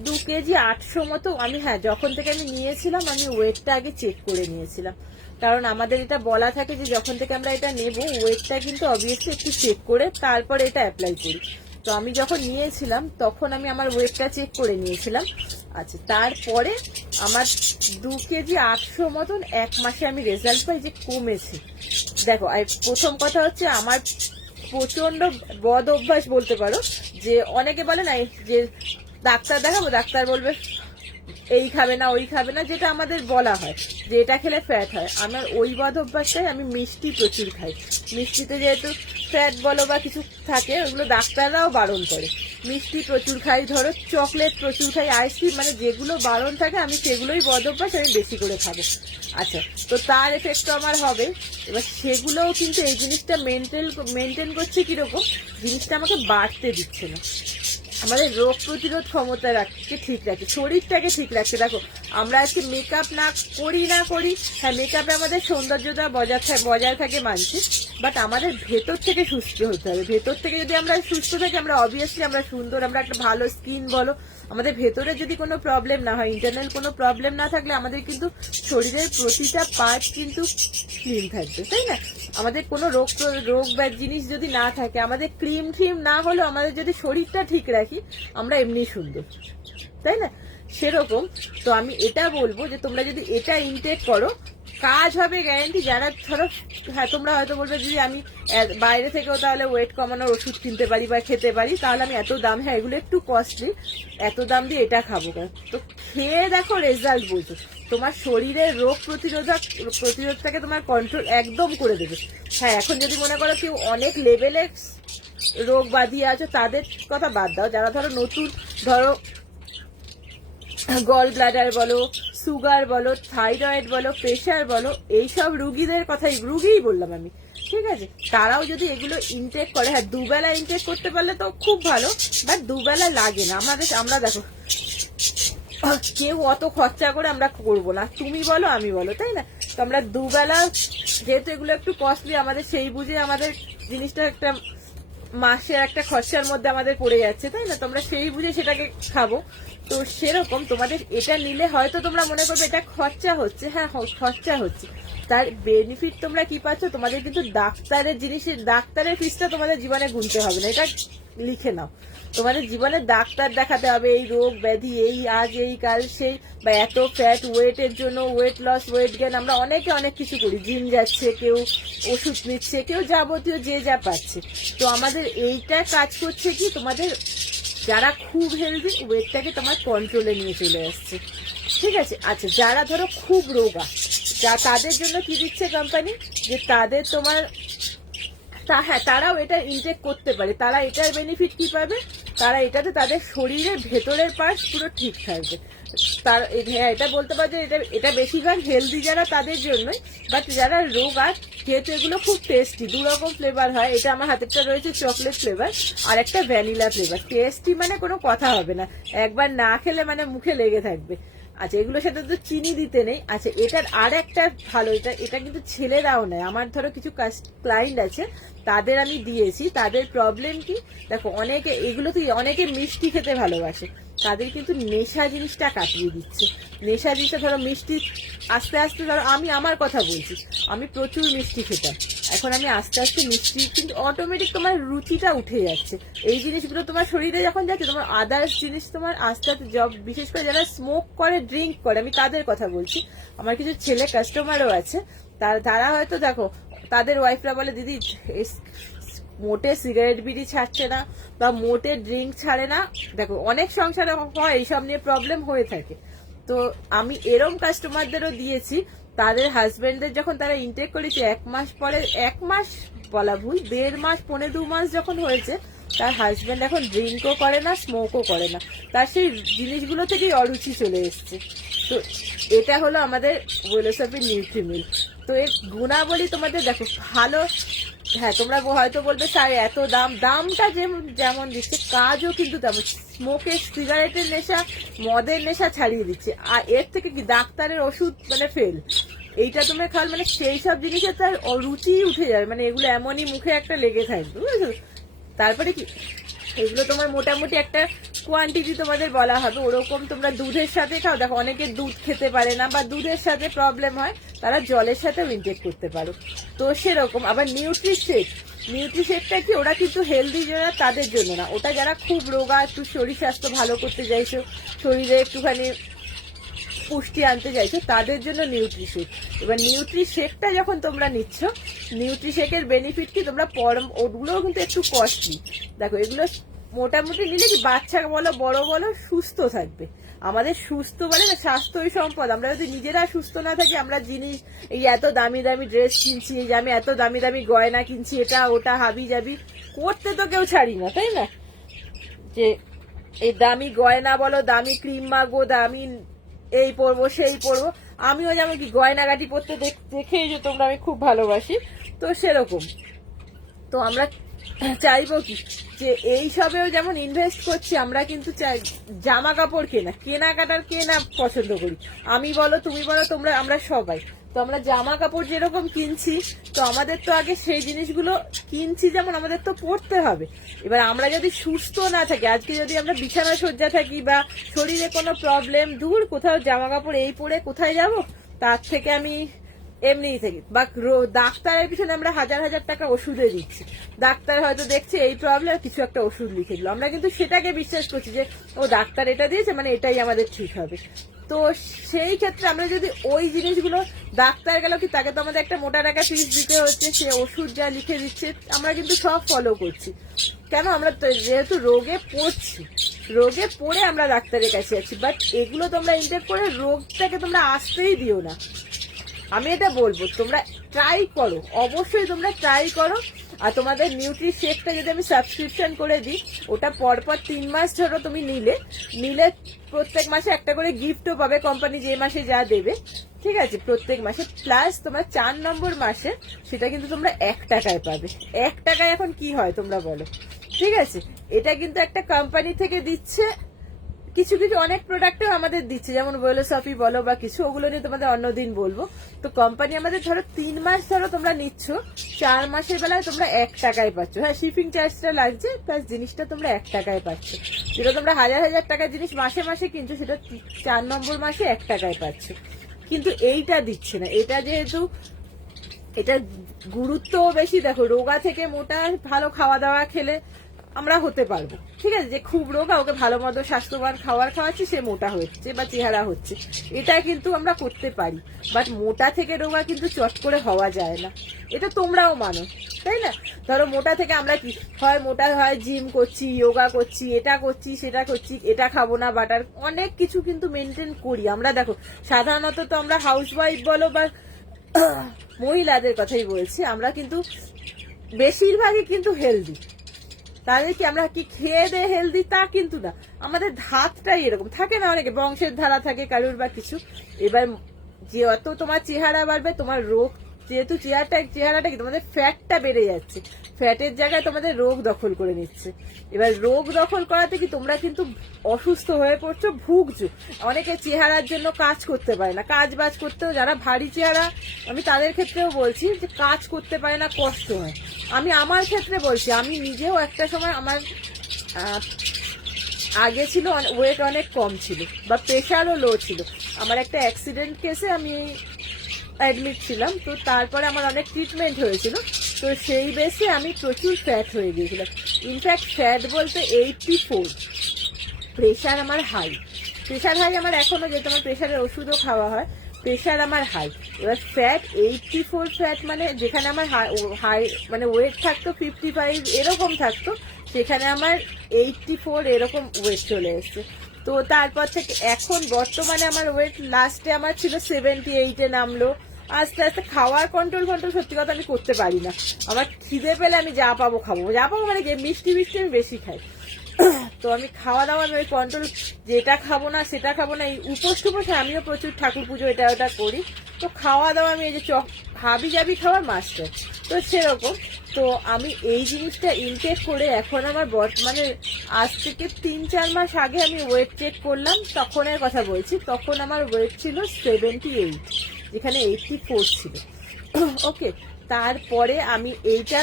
2 কেজি 800 মতো আমি, হ্যাঁ যখন থেকে আমি নিয়েছিলাম আমি ওয়েটটা আগে চেক করে নিয়েছিলাম, কারণ আমাদের এটা বলা থাকে যে যখন থেকে আমরা এটা নেব ওয়েটটা কিন্তু অবভিয়াসলি একটু চেক করে তারপরে এটা অ্যাপ্লাই করি। তো আমি যখন নিয়েছিলাম তখন আমি আমার ওয়েটটা চেক করে নিয়েছিলাম। আচ্ছা, তারপরে আমার 2 কেজি 800 মতন 1 মাসে আমি রেজাল্ট পাই যে কমেছে। দেখো, প্রথম কথা হচ্ছে আমার প্রচন্ড বদ অভ্যাস বলতে পারো, যে অনেকে বলে না যে ডাক্তার দেখাবো, ডাক্তার বলবে এই খাবে না ওই খাবে না, যেটা আমাদের বলা হয় যে এটা খেলে ফ্যাট হয়। আমার ওই বদ অভ্যাসটাই, আমি মিষ্টি প্রচুর খাই। মিষ্টিতে যেহেতু ফ্যাট বলো বা কিছু থাকে, ওগুলো ডাক্তাররাও বারণ করে। মিষ্টি প্রচুর খাই, ধরো চকলেট প্রচুর খাই, আইসক্রিম, মানে যেগুলো বারণ থাকে আমি সেগুলোই বদ অভ্যাস, আমি বেশি করে খাবো। আচ্ছা, তো তার এফেক্ট তো আমার হবে। এবার সেগুলোও কিন্তু এই জিনিসটা মেনটেন করছে কিরকম, জিনিসটা আমাকে বাড়তে দিচ্ছে না, আমাদের রোগ প্রতিরোধ ক্ষমতা রাখতে ঠিক রাখে, শরীরটাকে ঠিক রাখতে। দেখো, আমরা আজকে মেকআপ না করি, হ্যাঁ মেকআপে আমাদের সৌন্দর্যতা বজায় থাকে মানছি, বাট আমাদের ভেতর থেকে সুস্থ হতে হবে। ভেতর থেকে যদি আমরা সুস্থ থাকি, আমরা অবভিয়াসলি আমরা সুন্দর, আমরা একটা ভালো স্কিন বলো, আমাদের ভেতরে যদি কোনো প্রবলেম না হয়, ইন্টারনাল কোনো প্রবলেম না থাকলে আমাদের কিন্তু শরীরের প্রতিটা পার্ট কিন্তু ক্লিন থাকবে, তাই না? আমাদের কোনো রোগ বা জিনিস যদি না থাকে, আমাদের ক্রিম ট্রিম না হলেও আমাদের যদি শরীরটা ঠিক রাখি, আমরা এমনি সুন্দর, তাই না? সেরকম তো আমি এটা বলবো যে তোমরা যদি এটা ইনটেক করো, কাজ হবে গ্যারান্টি। যারা ধরো, হ্যাঁ তোমরা হয়তো বলবে যদি আমি বাইরে থেকেও তাহলে ওয়েট কমানোর ওষুধ কিনতে পারি বা খেতে পারি, তাহলে আমি এত দাম, হ্যাঁ এগুলো একটু কস্টলি, এত দাম দিয়ে এটা খাবো কেন? তো খেয়ে দেখো, রেজাল্ট বোঝো, তোমার শরীরের রোগ প্রতিরোধটাকে তোমার কন্ট্রোল একদম করে দেবে। হ্যাঁ এখন যদি মনে করো কেউ অনেক লেভেলে রোগ বাঁধিয়ে আছো, তাদের কথা বাদ দাও। যারা ধরো নতুন, ধরো গল ব্লাডার বলো, সুগার বলো, থাইরয়েড বলো, প্রেশার বলো, এইসব রুগীদের কথাই রুগীই বললাম আমি, ঠিক আছে? তারাও যদি এগুলো ইনটেক করে, হ্যাঁ দুবেলা ইনটেক করতে পারলে তো খুব ভালো, বাট দুবেলা লাগে না আমাদের। আমরা দেখো কেউ অত খরচা করে আমরা করবো না, তুমি বলো আমি বলো, তাই না? তো আমরা দুবেলা, যেহেতু এগুলো একটু কস্টলি, আমাদের সেই বুঝে আমাদের জিনিসটা একটা মাসে একটা খরচার মধ্যে আমাদের পড়ে যাচ্ছে, তাই না? তোমরা সেই বুঝে সেটাকে খাবো। তো সেরকম তোমাদের এটা নিলে হয়তো তোমরা মনে করবে এটা খরচা হচ্ছে, হ্যাঁ খরচা হচ্ছে, তার বেনিফিট তোমরা কি পাচ্ছ? তোমাদের কিন্তু ডাক্তারের ফিসটা তোমাদের জীবনে গুনতে হবে না, এটা লিখে নাও। তোমাদের জীবনে ডাক্তার দেখাতে হবে এই রোগ ব্যাধি, এই আজ এই কাল সেই, বা এত ফ্যাট, ওয়েটের জন্য ওয়েট লস, ওয়েট গেন, আমরা অনেকে অনেক কিছু করি, জিম যাচ্ছে, কেউ ওষুধ নিচ্ছে, কেউ যাবতীয় যে যা পাচ্ছে। তো আমাদের এইটা কাজ করছে কি, তোমাদের যারা খুব হেলদি, ওয়েটটাকে তোমার কন্ট্রোলে নিয়ে চলে আসছে, ঠিক আছে? আচ্ছা যারা ধরো খুব রোগা, তাদের জন্য কি দিচ্ছে কোম্পানি, যে তাদের তোমার হ্যাঁ তারাও এটা ইনটেক করতে পারে। তারা এটার বেনিফিট কি পাবে? তারা এটাতে তাদের শরীরের ভেতরের পার্টস পুরো ঠিক থাকবে। তার হ্যাঁ এটা বলতে পারে যে এটা বেশিরভাগ হেলদি যারা তাদের জন্যই, বাট যারা রোগা, যেহেতু এগুলো খুব টেস্টি, 2 রকম ফ্লেভার হয়। এটা আমার হাতেরটা রয়েছে চকলেট ফ্লেভার, আর একটা ভ্যানিলা ফ্লেভার। টেস্টি মানে কোনো কথা হবে না, একবার না খেলে মানে মুখে লেগে থাকবে। আচ্ছা এগুলোর সাথে তো চিনি দিতে নেই। আচ্ছা এটার আর একটা ভালো, এটা কিন্তু ছেলেরাও নেয়। আমার ধরো কিছু ক্লায়েন্ট আছে, তাদের আমি দিয়েছি। তাদের প্রবলেম কি দেখো, অনেকে মিষ্টি খেতে ভালোবাসে, তাদের কিন্তু নেশা জিনিসটা কাটিয়ে দিচ্ছে। নেশা জিনিসটা ধরো মিষ্টি আস্তে আস্তে, ধরো আমি আমার কথা বলছি, আমি প্রচুর মিষ্টি খেতাম, এখন আমি আস্তে আস্তে মিষ্টি কিন্তু অটোমেটিক তোমার রুচিটা উঠে যাচ্ছে। এই জিনিসগুলো তোমার শরীরে যখন যাচ্ছে, তোমার আদার্স জিনিস তোমার আস্তে আস্তে, বিশেষ করে যারা স্মোক করে, ড্রিঙ্ক করে, আমি তাদের কথা বলছি। আমার কিছু ছেলে কাস্টমারও আছে, তারা হয়তো দেখো তাদের ওয়াইফরা বলে দিদি মোটে সিগারেট বিড়ি ছাড়ছে না, বা মোটে ড্রিঙ্ক ছাড়ে না। দেখো অনেক সংসারে হয় এইসব নিয়ে প্রবলেম হয়ে থাকে। তো আমি এরম কাস্টমারদেরও দিয়েছি, তাদের হাজবেন্ডদের যখন তারা ইনটেক করেছে, 1 মাস পরে, 1 মাস বলা ভুল, 1.5 মাস, 1.5-2 মাস যখন হয়েছে, তার হাজবেন্ড এখন ড্রিঙ্কও করে না, স্মোকও করে না, তার সেই জিনিসগুলো থেকেই অরুচি চলে এসছে। তো এটা হলো আমাদের ওয়েলোসাফির নিউট্রিমিল। তো এর গুণাবলী তোমাদের দেখো ভালো, হ্যাঁ তোমরা হয়তো বলবে স্যার এত দামটা যেমন দিচ্ছে, কাজও কিন্তু তেমন। স্মোকের, সিগারেটের নেশা, মদের নেশা ছাড়িয়ে দিচ্ছে, আর এর থেকে কি ডাক্তারের ওষুধ মানে ফেল। এইটা তুমি খাল মানে সেই সব জিনিসের তার রুচি উঠে যাবে, মানে এগুলো এমনই মুখে একটা লেগে থাকবে, বুঝেছো? তারপরে কি এগুলো তোমার মোটামুটি একটা কোয়ান্টিটি তোমাদের বলা হবে, ওরকম তোমরা দুধের সাথে খাও। দেখো অনেকে দুধ খেতে পারে না, বা দুধের সাথে প্রবলেম হয়, তারা জলের সাথেও ইনটেক করতে পারো। তো সেরকম আবার নিউট্রিশেকটা কি, ওরা কিন্তু হেলদি যারা তাদের জন্য না, ওটা যারা খুব রোগা, একটু শরীর স্বাস্থ্য ভালো করতে চাইছো, শরীরে একটুখানি পুষ্টি আনতে চাইছো, তাদের জন্য নিউট্রিশেক। এবার নিউট্রিশেকটা যখন তোমরা নিচ্ছ, নিউট্রিশেকের বেনিফিট কি, তোমরা ওগুলোও কিন্তু একটু কস্টলি। দেখো এগুলো মোটামুটি নিলে কি, বাচ্চা বলো বড় বলো সুস্থ থাকবে। আমাদের সুস্থ বলে না, স্বাস্থ্যই সম্পদ। আমরা যদি নিজেরা সুস্থ না থাকি, আমরা জিনিস এই এত দামি দামি ড্রেস কিনছি, এই যে আমি এত দামি দামি গয়না কিনছি, এটা ওটা হাবি যাবি করতে তো কেউ ছাড়ি না, তাই না? যে এই দামি গয়না বলো, দামি ক্রিম মাখবো, দামি এই পরবো সেই পরবো। আমিও যেমন কি গয়নাগাটি পরতে দেখেই যে তোমরা, আমি খুব ভালোবাসি, তো সেরকম। তো আমরা চাইবো কি যে এই সবেও যেমন ইনভেস্ট করছি, আমরা কিন্তু জামা কাপড় কেনাকাটার কেনা পছন্দ করি। আমি বলো, তুমি বলো, তোমরা, আমরা সবাই। তো আমরা জামা কাপড় যেরকম কিনছি, তো আমাদের তো আগে সেই জিনিসগুলো কিনছি, যেমন আমাদের তো পড়তে হবে। এবার আমরা যদি সুস্থ না থাকি, আজকে যদি আমরা বিছানা সজ্জা থাকি বা শরীরে কোনো প্রবলেম, দূর কোথাও জামা কাপড় এই পরে কোথায় যাব, তার থেকে আমি এমনিই থাকি। বা ডাক্তারের পিছনে আমরা হাজার হাজার টাকা ওষুধে দিচ্ছি, ডাক্তার হয়তো দেখছে এই প্রবলেম, কিছু একটা ওষুধ লিখে দিল, আমরা কিন্তু সেটাকে বিশ্বাস করছি যে ও ডাক্তার এটা দিয়েছে মানে এটাই আমাদের ঠিক হবে। তো সেই ক্ষেত্রে আমরা যদি ওই জিনিসগুলো, ডাক্তার গেল কি তাকে তো আমাদের একটা মোটা টাকা ফিস দিতে হচ্ছে, সে ওষুধ যা লিখে দিচ্ছে আমরা কিন্তু সব ফলো করছি। কেন? আমরা যেহেতু রোগে পড়ে আমরা ডাক্তারের কাছে যাচ্ছি। বাট এগুলো তোমরা ইনটেক করে রোগটাকে তোমরা আসতেই দিও না। আমি এটা বলবো, তোমরা ট্রাই করো, অবশ্যই তোমরা ট্রাই করো। আর তোমাদের নিউট্রি শেকটা যদি আমি সাবস্ক্রিপশন করে দিই, ওটা পরপর 3 মাস ধরো তুমি নিলে প্রত্যেক মাসে একটা করে গিফটও পাবে, কোম্পানি যে মাসে যা দেবে, ঠিক আছে, প্রত্যেক মাসে। প্লাস তোমরা 4 নম্বর মাসে সেটা কিন্তু তোমরা 1 টাকায় পাবে। 1 টাকায় এখন কি হয় তোমরা বলো, ঠিক আছে? এটা কিন্তু একটা কোম্পানি থেকে দিচ্ছে, কিছু কিছু অনেক প্রোডাক্টও আমাদের দিচ্ছে, যেমন ওয়েলোসফি বলো বা কিছু, ওগুলো নিয়ে তোমাদের অন্যদিন বলবো। তো কোম্পানি আমাদের ধরো 3 মাস ধরো তোমরা নিচ্ছ, 4 মাসের বেলায় তোমরা 1 টাকায় পাচ্ছ। হ্যাঁ, শিপিং চার্জটা লাগছে, প্লাস জিনিসটা তোমরা 1 টাকায় পাচ্ছ। যেটা তোমরা হাজার হাজার টাকার জিনিস মাসে মাসে কিনছো, সেটা 4 নম্বর মাসে 1 টাকায় পাচ্ছ। কিন্তু এইটা দিচ্ছে না। এটা যেহেতু এটা গুরুত্বও বেশি, দেখো রোগা থেকে মোটা ভালো খাওয়া দাওয়া খেলে আমরা হতে পারবো, ঠিক আছে? যে খুব রোগা, ওকে ভালো মতো স্বাস্থ্যবান খাবার খাওয়াচ্ছি, সে মোটা হচ্ছে বা চেহারা হচ্ছে, এটা কিন্তু আমরা করতে পারি। বাট মোটা থেকে রোগা কিন্তু চট করে হওয়া যায় না, এটা তোমরাও মানো, তাই না? ধরো মোটা থেকে আমরা কি হয়, মোটা হয় জিম করছি, যোগা করছি, এটা করছি, সেটা করছি, এটা খাবো না, বাটার, অনেক কিছু কিন্তু মেনটেন করি আমরা। দেখো সাধারণত তো আমরা হাউসওয়াইফ বলো বা মহিলাদের কথাই বলছি, আমরা কিন্তু বেশিরভাগই কিন্তু হেলদি। তাহলে কি আমরা কি খেয়ে দিয়ে হেলদি? তা কিন্তু না, আমাদের ধাতটাই এরকম থাকে না, অনেকে বংশের ধারা থাকে কারুর বা কিছু। এবার যত তোমার চেহারা বাড়বে, তোমার রোগ, যেহেতু চেহারাটা কি তোমাদের ফ্যাটটা বেড়ে যাচ্ছে, ফ্যাটের জায়গায় তোমাদের রোগ দখল করে নিচ্ছে। এবার রোগ দখল করাতে কি তোমরা কিন্তু অসুস্থ হয়ে পড়ছো, ভুগছো। অনেকে চেহারার জন্য কাজ করতে পারে না, কাজ বাজ করতেও, যারা ভারী চেহারা, আমি তাদের ক্ষেত্রেও বলছি যে কাজ করতে পারে না, কষ্ট হয়। আমি আমার ক্ষেত্রে বলছি, আমি নিজেও একটা সময় আমার আগে ছিল ওয়েট অনেক কম ছিল, বা প্রেশারও লো ছিল। আমার একটা অ্যাক্সিডেন্ট কেসে আমি অ্যাডমিট ছিলাম, তো তারপরে আমার অনেক ট্রিটমেন্ট হয়েছিল। তো সেই বেসে আমি প্রচুর ফ্যাট হয়ে গিয়েছিলাম। ইনফ্যাক্ট ফ্যাট বলতে 84। প্রেশার আমার হাই, আমার এখনো, যেহেতু আমার প্রেশারের ওষুধও খাওয়া হয়, প্রেশার আমার হাই। এবার ফ্যাট 84 ফ্যাট, মানে যেখানে আমার হাই মানে ওয়েট থাকতো 55 এরকম থাকতো, সেখানে আমার 84 এরকম ওয়েট চলে এসছে। তো তারপর থেকে এখন বর্তমানে আমার ওয়েট লাস্টে আমার ছিল 78-এ নামলো। আস্তে আস্তে খাওয়ার কন্ট্রোল সত্যি কথা আমি করতে পারি না। আমার খিদে পেলে আমি যা পাবো খাবো, মানে মিষ্টি আমি বেশি খাই। তো আমি খাওয়া দাওয়া আমি কন্ট্রোল, যেটা খাবো না সেটা খাবো না। এই উপোস আমিও প্রচুর ঠাকুর পুজো এটা ওটা করি। তো খাওয়া দাওয়া আমি এই যে হাবি জাবি খাওয়ার মাস্টার, তো সেরকম। তো আমি এই জিনিসটা ইনটেক করে এখন আমার বর্তমানে আজ থেকে 3-4 মাস আগে আমি ওয়েট চেক করলাম, তখনের কথা বলছি, তখন আমার ওয়েট ছিল 78, যেখানে 84 ছিল। ওকে, তারপরে আমি এইটা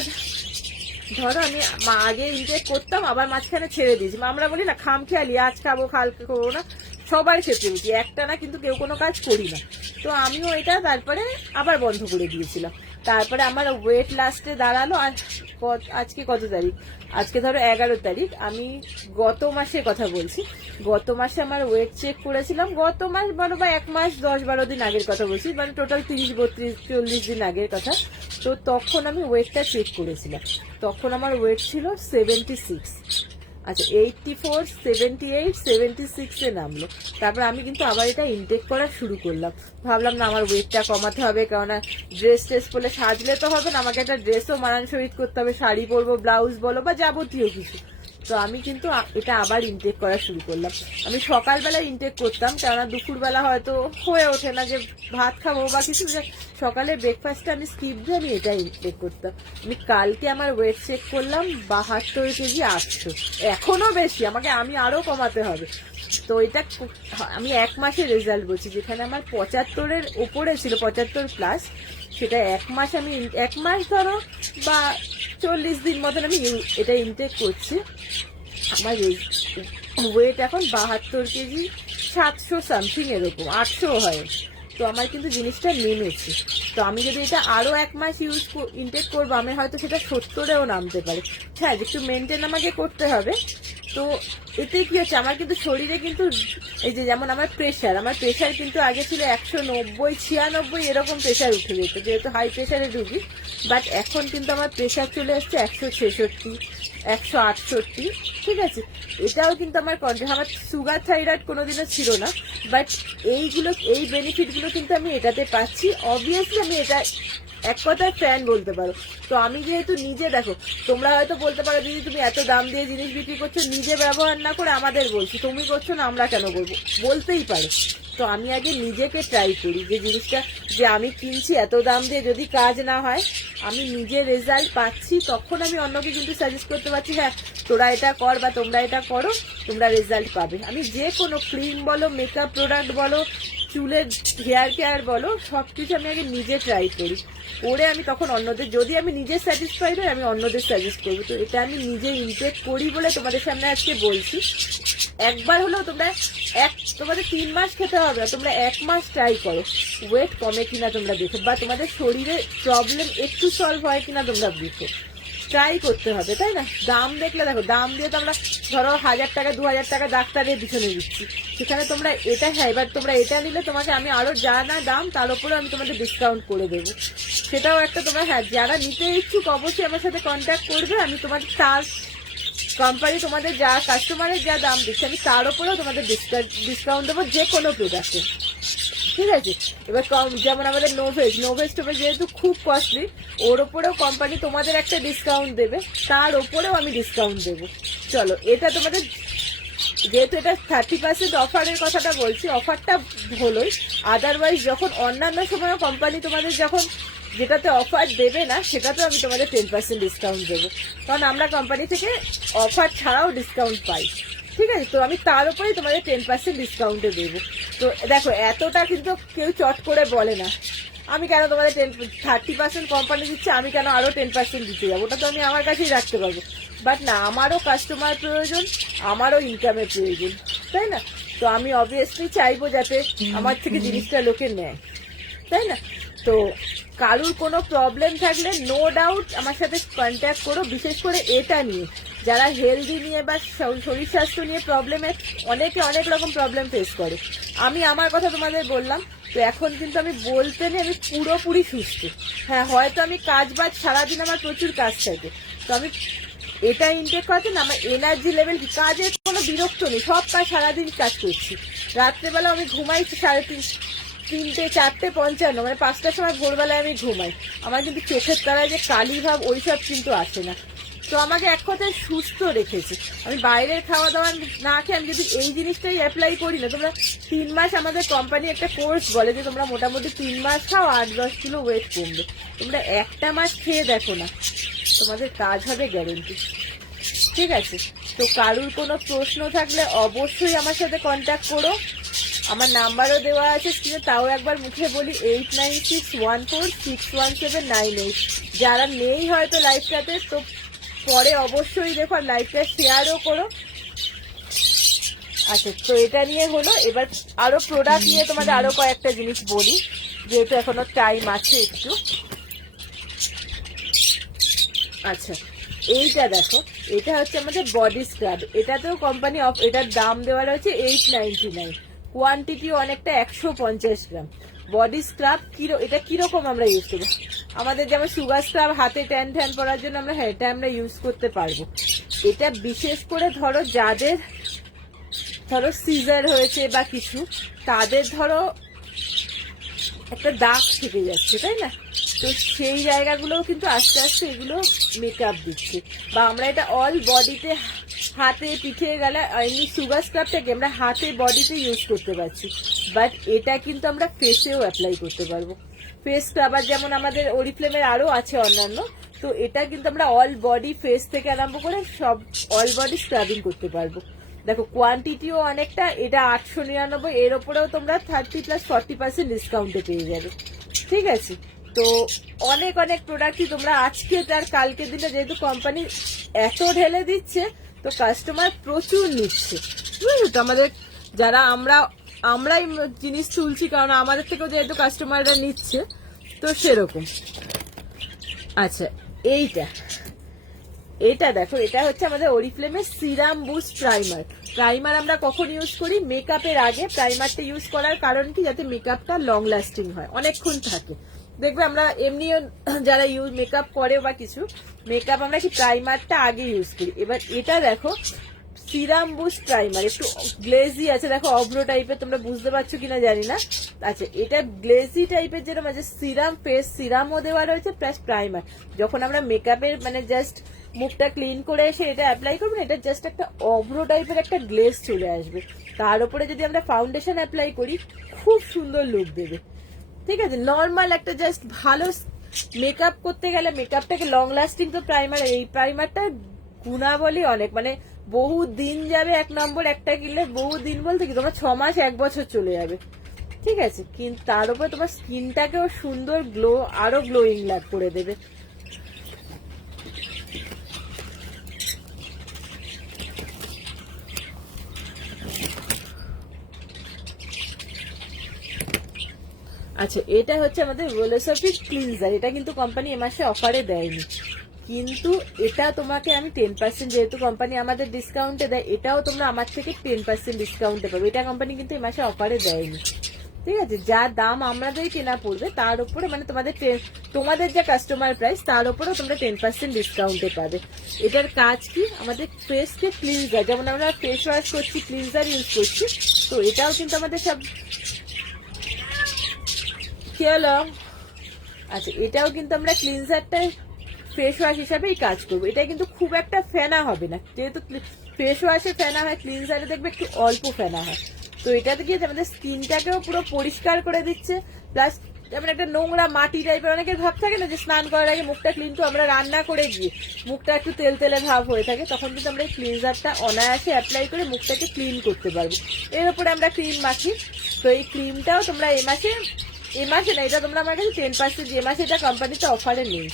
ধরো আমি আগে ইনটেক করতাম, আবার মাঝখানে ছেড়ে দিয়েছি। আমরা বলি না খামখেয়ালি, আজ খাবো কালকে খাবো না, সবার ক্ষেত্রে বুঝি, একটা না কিন্তু কেউ কোনো কাজ করি না। তো আমিও এটা তারপরে আবার বন্ধ করে দিয়েছিলাম। তারপরে আমার ওয়েট লাস্টে দাঁড়ালো, আর আজকে কত তারিখ? আজকে ধরো 11 তারিখ। আমি গত মাসের কথা বলছি, গত মাসে আমার ওয়েট চেক করেছিলাম, গত মাস বলো বা 1 মাস 10-12 দিন আগের কথা বলছি, মানে টোটাল 30-32-40 দিন আগের কথা। তো তখন আমি ওয়েটটা চেক করেছিলাম, তখন আমার ওয়েট ছিল 76। আচ্ছা, 84, 78, 76-এ নামলো। তারপর আমি কিন্তু আবার এটা ইনটেক করা শুরু করলাম। ভাবলাম না আমার ওয়েটটা কমাতে হবে, কেননা ড্রেস পরলে সাজলে তো হবে না, আমাকে একটা ড্রেসও মানানসই করতে হবে, শাড়ি পরবো, ব্লাউজ বলো বা যাবতীয় কিছু। তো আমি কিন্তু এটা আবার ইনটেক করা শুরু করলাম। আমি সকালবেলা ইনটেক করতাম, কেননা দুপুরবেলা হয়তো হয়ে ওঠে না যে ভাত খাবো বা কিছু, সকালে ব্রেকফাস্টে আমি স্কিপ দিয়ে আমি এটা ইনটেক করতাম। আমি কালকে আমার ওয়েট চেক করলাম 72 কেজি 800, এখনো বেশি, আমি আরো কমাতে হবে। তো এটা আমি 1 মাসের রেজাল্ট বলছি, যেখানে আমার 75-এর উপরে ছিল, 75+, সেটা 1 মাস আমি 1 মাস ধরো বা 40 দিন মতন আমি এটা ইনটেক করছি। আমার ওয়েট এখন 72 কেজি 700 সামথিং, এরকম 800 হয়। তো আমার কিন্তু জিনিসটা নেমেছে। তো আমি যদি এটা আরো 1 মাস ইনটেক করবো, আমি হয়তো সেটা 70-এও নামতে পারে। হ্যাঁ, একটু মেনটেন আমাকে করতে হবে। তো এতে কি হচ্ছে, আমার কিন্তু শরীরে কিন্তু এই যে যেমন আমার প্রেশার কিন্তু আগে ছিল 190 96 এরকম প্রেশার উঠে যেত, যেহেতু হাই প্রেশারে ঢুকি। বাট এখন কিন্তু আমার প্রেশার চলে আসছে 166 168, ঠিক আছে। এটাও কিন্তু আমার সুগার থাইরয়েড কোনোদিনও ছিল না, বাট এই বেনিফিটগুলো কিন্তু আমি এটাতে পাচ্ছি। অবভিয়াসলি আমি এটা এক কথায় ফ্যান বলতে পারো। তো আমি যেহেতু নিজে, দেখো তোমরা হয়তো বলতে পারো দিদি তুমি এত দাম দিয়ে জিনিস বিক্রি করছো, নিজে ব্যবহার না করে আমাদের বলছি, তুমি করছো না আমরা কেন করবো, বলতেই পারো। তো আমি আগে নিজেকে ট্রাই করি যে জিনিসটা যে আমি কিনছি এত দাম দিয়ে, যদি কাজ না হয়, আমি নিজে রেজাল্ট পাচ্ছি, তখন আমি অন্যকে কিন্তু সাজেস্ট করতে পারছি, হ্যাঁ তোরা এটা কর বা তোমরা এটা করো, তোমরা রেজাল্ট পাবে। আমি যে কোনো ক্রিম বলো, মেকআপ প্রোডাক্ট বলো, চুলের হেয়ার কেয়ার বলো, সবকিছু আমি আগে নিজে ট্রাই করি, করে আমি তখন অন্যদের, যদি আমি নিজে স্যাটিসফাইড হই আমি অন্যদের সাজেস্ট করবো। তো এটা আমি নিজে ইনটেক করি বলে তোমাদের সামনে আজকে বলছি। একবার হলেও তোমাদের 3 মাস খেতে হবে, তোমরা 1 মাস ট্রাই করো, ওয়েট কমে কিনা তোমরা দেখো, বা তোমাদের শরীরে প্রবলেম একটু সলভ হয় কিনা তোমরা দেখো, ট্রাই করতে হবে, তাই না? দাম দেখলে, দেখো দাম দিয়ে তো আমরা ধরো 1000 টাকা 2000 টাকা ডাক্তারের পিছনে দিচ্ছি, সেখানে তোমরা এটা, হ্যাঁ এবার তোমরা এটা নিলে তোমাকে আমি আরো যা না দাম তার উপরে আমি তোমাদের ডিসকাউন্ট করে দেবো, সেটাও একটা তোমরা, হ্যাঁ যারা নিতে ইচ্ছুক অবশ্যই আমার সাথে কন্ট্যাক্ট করবে। আমি তোমাদের তার কোম্পানি তোমাদের যা কাস্টমারের যা দাম দিচ্ছে আমি তার উপরেও তোমাদের ডিসকাউন্ট দেবো যে কোনো প্রোডাক্টে, ঠিক আছে। এবার যেমন আমাদের নোভেজ যেহেতু খুব কস্টলি, ওর ওপরেও কোম্পানি তোমাদের একটা ডিসকাউন্ট দেবে, তার ওপরেও আমি ডিসকাউন্ট দেবো। চলো, এটা তোমাদের যেহেতু এটা 30% অফারের কথাটা বলছি, অফারটা হলোই, আদারওয়াইজ যখন অন্যান্য সময় কোম্পানি তোমাদের যখন যেটাতে অফার দেবে না সেটাতে আমি তোমাদের 10% ডিসকাউন্ট দেবো, কারণ আমরা কোম্পানি থেকে অফার ছাড়াও ডিসকাউন্ট পাই, ঠিক আছে। তো আমি তার উপরেই তোমাদের 10% ডিসকাউন্টে দেবো। তো দেখো এতটা কিন্তু কেউ চট করে বলে না, আমি কেন তোমাদের 30% কোম্পানি দিচ্ছে, আমি কেন আরো 10% দিতে যাবো, ওটা তো আমি আমার কাছেই রাখতে পারবো। বাট না, আমারও কাস্টমার প্রয়োজন, আমারও ইনকামের প্রয়োজন, তাই না? তো আমি অবভিয়াসলি চাইবো যাতে আমার থেকে জিনিসটা লোকে নেয়, তাই না? তো কারুর কোনো প্রবলেম থাকলে নো ডাউট আমার সাথে কন্ট্যাক্ট করো, বিশেষ করে এটা নিয়ে যারা হেলদি নিয়ে বা শরীর স্বাস্থ্য নিয়ে প্রবলেমে, অনেকে অনেক রকম প্রবলেম ফেস করে। আমি আমার কথা তোমাদের বললাম, তো এখন কিন্তু আমি বলতে নেই আমি পুরোপুরি সুস্থ। হ্যাঁ, হয়তো আমি কাজ বাজ সারাদিন আমার প্রচুর কাজ থাকে, তো আমি এটা ইনটেক করাতে না আমার এনার্জি লেভেল, কাজের কোনো বিরক্ত নেই, সব কাজ সারাদিন কাজ করছি। রাত্রেবেলা আমি ঘুমাইছি 3:30 4:55, মানে 5টার সময় ভোরবেলায় আমি ঘুমাই। আমার কিন্তু চোখের তলায় যে কালি ভাব ওইসব কিন্তু আসে না। তো আমাকে এক কথায় সুস্থ রেখেছে। আমি বাইরের খাওয়া দাওয়া না খেয়ে আমি যদি এই জিনিসটাই অ্যাপ্লাই করি না, তোমরা 3 মাস, আমাদের কোম্পানি একটা কোর্স বলে যে তোমরা মোটামুটি 3 মাস খাও 8-10 কিলো ওয়েট কমবে। তোমরা একটা মাস খেয়ে দেখো না, তোমাদের কাজ হবে গ্যারেন্টি, ঠিক আছে। তো কারুর কোনো প্রশ্ন থাকলে অবশ্যই আমার সাথে কন্ট্যাক্ট করো, আমার নাম্বারও দেওয়া আছে স্ক্রিনে, তাও একবার মুখে বলি 8961461798। যারা নেই হয়তো লাইভটাতে, তো পরে অবশ্যই দেখো, লাইভটা শেয়ারও করো। আচ্ছা, তো এটা নিয়ে হলো, এবার আরো প্রোডাক্ট নিয়ে তোমাদের আরো কয়েকটা জিনিস বলি, যেহেতু এখনো টাইম আছে একটু। আচ্ছা, এইটা দেখো, এটা হচ্ছে আমাদের বডি স্ক্রাব, এটাতেও কোম্পানি এটার দাম দেওয়া রয়েছে 899, কোয়ান্টিটি অনেকটা 150 গ্রাম। বডি স্ক্রাব এটা কিরকম আমরা ইউজ করবো, আমাদের যেমন সুগার স্ক্রাব হাতে ট্যান ট্যান পড়ার জন্য আমরা, হ্যাঁ এটা আমরা ইউজ করতে পারবো। এটা বিশেষ করে ধরো যাদের ধরো সিজার হয়েছে বা কিছু, তাদের ধরো একটা দাগ থেকে যাচ্ছে, তাই না? তো সেই জায়গাগুলোও কিন্তু আস্তে আস্তে এগুলো মেকআপ দিচ্ছে, বা আমরা এটা অল বডিতে হাতে পিঠে গেলে এমনি সুগার স্ক্রাবটাকে আমরা হাতে বডিতে ইউজ করতে পারছি, বাট এটা কিন্তু আমরা ফেসেও অ্যাপ্লাই করতে পারবো। ফেস স্ক্রাবার যেমন আমাদের ওরিফ্লেমের আরো আছে অন্যান্য, তো এটা কিন্তু আমরা অল বডি ফেস থেকে আরম্ভ করে সব অল বডি স্ক্রাবিং করতে পারবো। দেখো কোয়ান্টিটিও অনেকটা, এটা 899, এর ওপরেও তোমরা 30+40% ডিসকাউন্টে পেয়ে যাবে। ঠিক আছে, তো অনেক অনেক প্রোডাক্টই তোমরা আজকে তার কালকে দিনে যেহেতু কোম্পানি এত ঢেলে দিচ্ছে, তো কাস্টমার প্রচুর নিচ্ছে। বুঝলি তো, আমাদের যারা আমরাই জিনিস তুলছি, কারণ আমাদের থেকেও যেহেতু কাস্টমাররা নিচ্ছে, তো সেরকম। আচ্ছা, এটা দেখো, এটা হচ্ছে আমাদের ওরিফ্লেমের সিরাম বুস্ট প্রাইমার। প্রাইমার আমরা কখন ইউজ করি? মেকআপের আগে প্রাইমারটা ইউজ করার কারণ কি? যাতে মেকআপটা লং লাস্টিং হয়, অনেকক্ষণ থাকে। দেখবে আমরা এমনি যারা মেকআপ করে বা কিছু মেকআপ আমরা কি প্রাইমারটা আগে ইউজ করি। এবার এটা দেখো সিরাম বুস্ট প্রাইমার, একটু গ্লেজি আছে, দেখো অভ্র টাইপের, তোমরা বুঝতে পারছো কিনা জানি না। আচ্ছা, এটা গ্লেজি টাইপের যেরকম আছে, সিরাম ফেস সিরামও দেওয়া রয়েছে প্লাস প্রাইমার। যখন আমরা মেকআপের মানে জাস্ট মুখটা ক্লিন করে এসে এটা অ্যাপ্লাই করবো না, এটা জাস্ট একটা অভ্র টাইপের একটা গ্লেজ চলে আসবে। তার উপরে যদি আমরা ফাউন্ডেশন অ্যাপ্লাই করি, খুব সুন্দর লুক দেবে। ঠিক আছে, নর্মাল একটা জাস্ট ভালো মেকআপ করতে গেলে, মেকআপটাকে লং লাস্টিং তো প্রাইমার, এই প্রাইমারটা গুণাবলী অনেক, মানে বহু দিন যাবে। এক নম্বর একটা কিনলে বহু দিন বলতে কি তোমার 6 মাস 1 বছর চলে যাবে। ঠিক আছে, কিন্তু তার উপরে তোমার স্কিনটাকেও সুন্দর গ্লো, আরো গ্লোয়িং লাগ করে দেবে। আচ্ছা, এটা হচ্ছে আমাদের ভেলোসিটি ক্লিনজার। এটা কিন্তু কোম্পানি এ মাসে অফারে দেয়নি, কিন্তু এটা তোমাকে আমি 10%, যেহেতু কোম্পানি আমাদের ডিসকাউন্টে দেয়, এটাও তোমরা আমার থেকে 10% ডিসকাউন্টে পাবে। এটা কোম্পানি কিন্তু এই মাসে অফারে দেয়নি। ঠিক আছে, যা দাম আমাদের কেনা পড়বে তার উপরে, মানে তোমাদের যা কাস্টমার প্রাইস তার উপরেও তোমরা 10% ডিসকাউন্টে পাবে। এটার কাজ কি? আমাদের ফেসকে ক্লিনজার, যেমন আমরা ফেস ওয়াশ করছি, ক্লিনজার ইউজ করছি, তো এটাও কিন্তু আমাদের সব কি হলো। আচ্ছা, এটাও কিন্তু আমরা ক্লিনজারটা ফেস ওয়াশ হিসাবেই কাজ করবো। এটা কিন্তু খুব একটা ফেনা হবে না, যেহেতু ফেস ওয়াশে ফেনা হয়, ক্লিনজারে দেখবে একটু অল্প ফেনা হয়। তো এটাতে কি আমাদের স্কিনটাকেও পুরো পরিষ্কার করে দিচ্ছে, প্লাস যেমন একটা নোংরা মাটি টাইপের অনেকের ভাব থাকে না, যে স্নান করার আগে মুখটা ক্লিন, তো আমরা রান্না করে গিয়ে মুখটা একটু তেল তেলে ভাব হয়ে থাকে, তখন কিন্তু আমরা এই ক্লিনজারটা অনায়াসে অ্যাপ্লাই করে মুখটাকে ক্লিন করতে পারবো। এর উপরে আমরা ক্রিম মাখি, তো এই ক্রিমটাও তোমরা এ মাসে না, এটা তোমরা আমার কাছে 10%, যে মাসে এটা কোম্পানিতে অফারে নেই।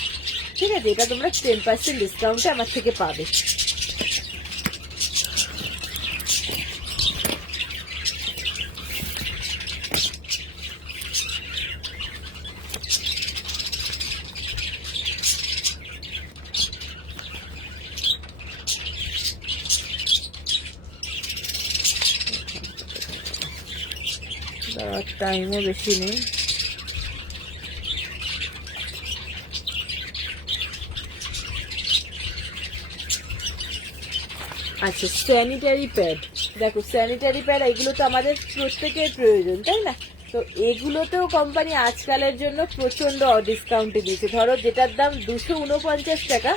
ঠিক আছে, এটা তোমরা 10% ডিসকাউন্টে আমার থেকে পাবে। টাইমও বেশি নেই। আচ্ছা, স্যানিটারি প্যাড দেখো, স্যানিটারি প্যাড এগুলো তো আমাদের প্রত্যেকের প্রয়োজন, তাই না? তো এগুলোতেও কোম্পানি আজকালের জন্য প্রচন্ড ডিসকাউন্টে দিয়েছে। ধরো যেটার দাম 249 টাকা,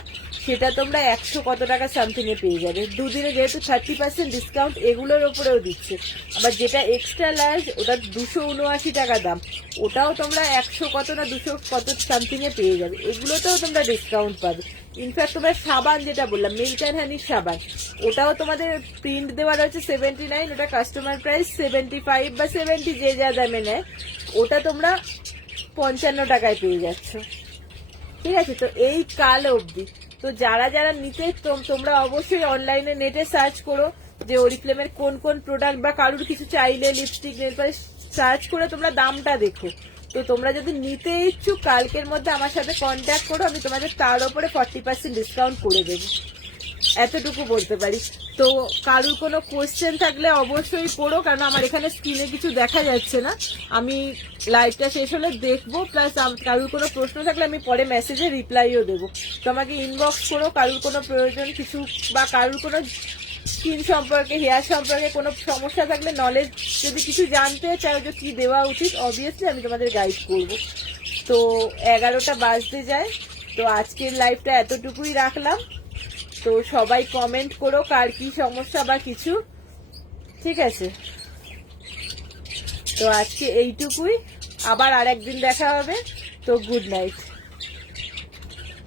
সেটা তোমরা 100 কত টাকা সামথিং এ পেয়ে যাবে। দুদিনে যেহেতু 30% ডিসকাউন্ট এগুলোর ওপরেও দিচ্ছে। আবার যেটা এক্সট্রা লার্জ, ওটা 279 টাকা দাম, ওটাও তোমরা 100 কত না 200 কত সামথিং এ পেয়ে যাবে। এগুলোতেও তোমরা ডিসকাউন্ট পাবে। ইনফ্যাক্ট তোমরা সাবান যেটা বললাম, মিল্ক অ্যান্ড হানির সাবান, ওটাও তোমাদের প্রিন্ট দেওয়া রয়েছে 79, ওটা কাস্টমার প্রাইস 75 বা 70, যে যা দামে নেয়, ওটা তোমরা 55 টাকায় পেয়ে যাচ্ছ। ঠিক আছে, তো এই কাল অবধি তো যারা যারা নিতে, তোমরা অবশ্যই অনলাইনে নেটে সার্চ করো যে ওরিফ্লেমের কোন কোন প্রোডাক্ট, বা কারুর কিছু চাইলে লিপস্টিক, নেল পালিশ সার্চ করে তোমরা দামটা দেখো। তো তোমরা যদি নিতে ইচ্ছুক, কালকের মধ্যে আমার সাথে কন্ট্যাক্ট করো, আমি তোমাদের তার উপরে 40% ডিসকাউন্ট করে দেবো, এতটুকু বলতে পারি। তো কারুর কোনো কোয়েশ্চেন থাকলে অবশ্যই করো, কারণ আমার এখানে স্ক্রিনে কিছু দেখা যাচ্ছে না, আমি লাইভটা শেষ হলে দেখবো। প্লাস কারুর কোনো প্রশ্ন থাকলে আমি পরে মেসেজে রিপ্লাইও দেবো। তো আমাকে ইনবক্স করো কারুর কোনো প্রয়োজন কিছু, বা কারুর কোনো স্কিন সম্পর্কে, হেয়ার সম্পর্কে কোনো সমস্যা থাকলে, নলেজ যদি কিছু জানতে চাও যে কি দেওয়া উচিত, অবভিয়াসলি আমি তোমাদের গাইড করব। তো 11টা বাজতে যায়, তো আজকের লাইভটা এতটুকুই রাখলাম। তো তো সবাই কমেন্ট করো কার কি সমস্যা বা কিছু, ঠিক আছে? তো আজকে এইটুকুই, আবার আরেকদিন দেখা হবে। তো গুড নাইট।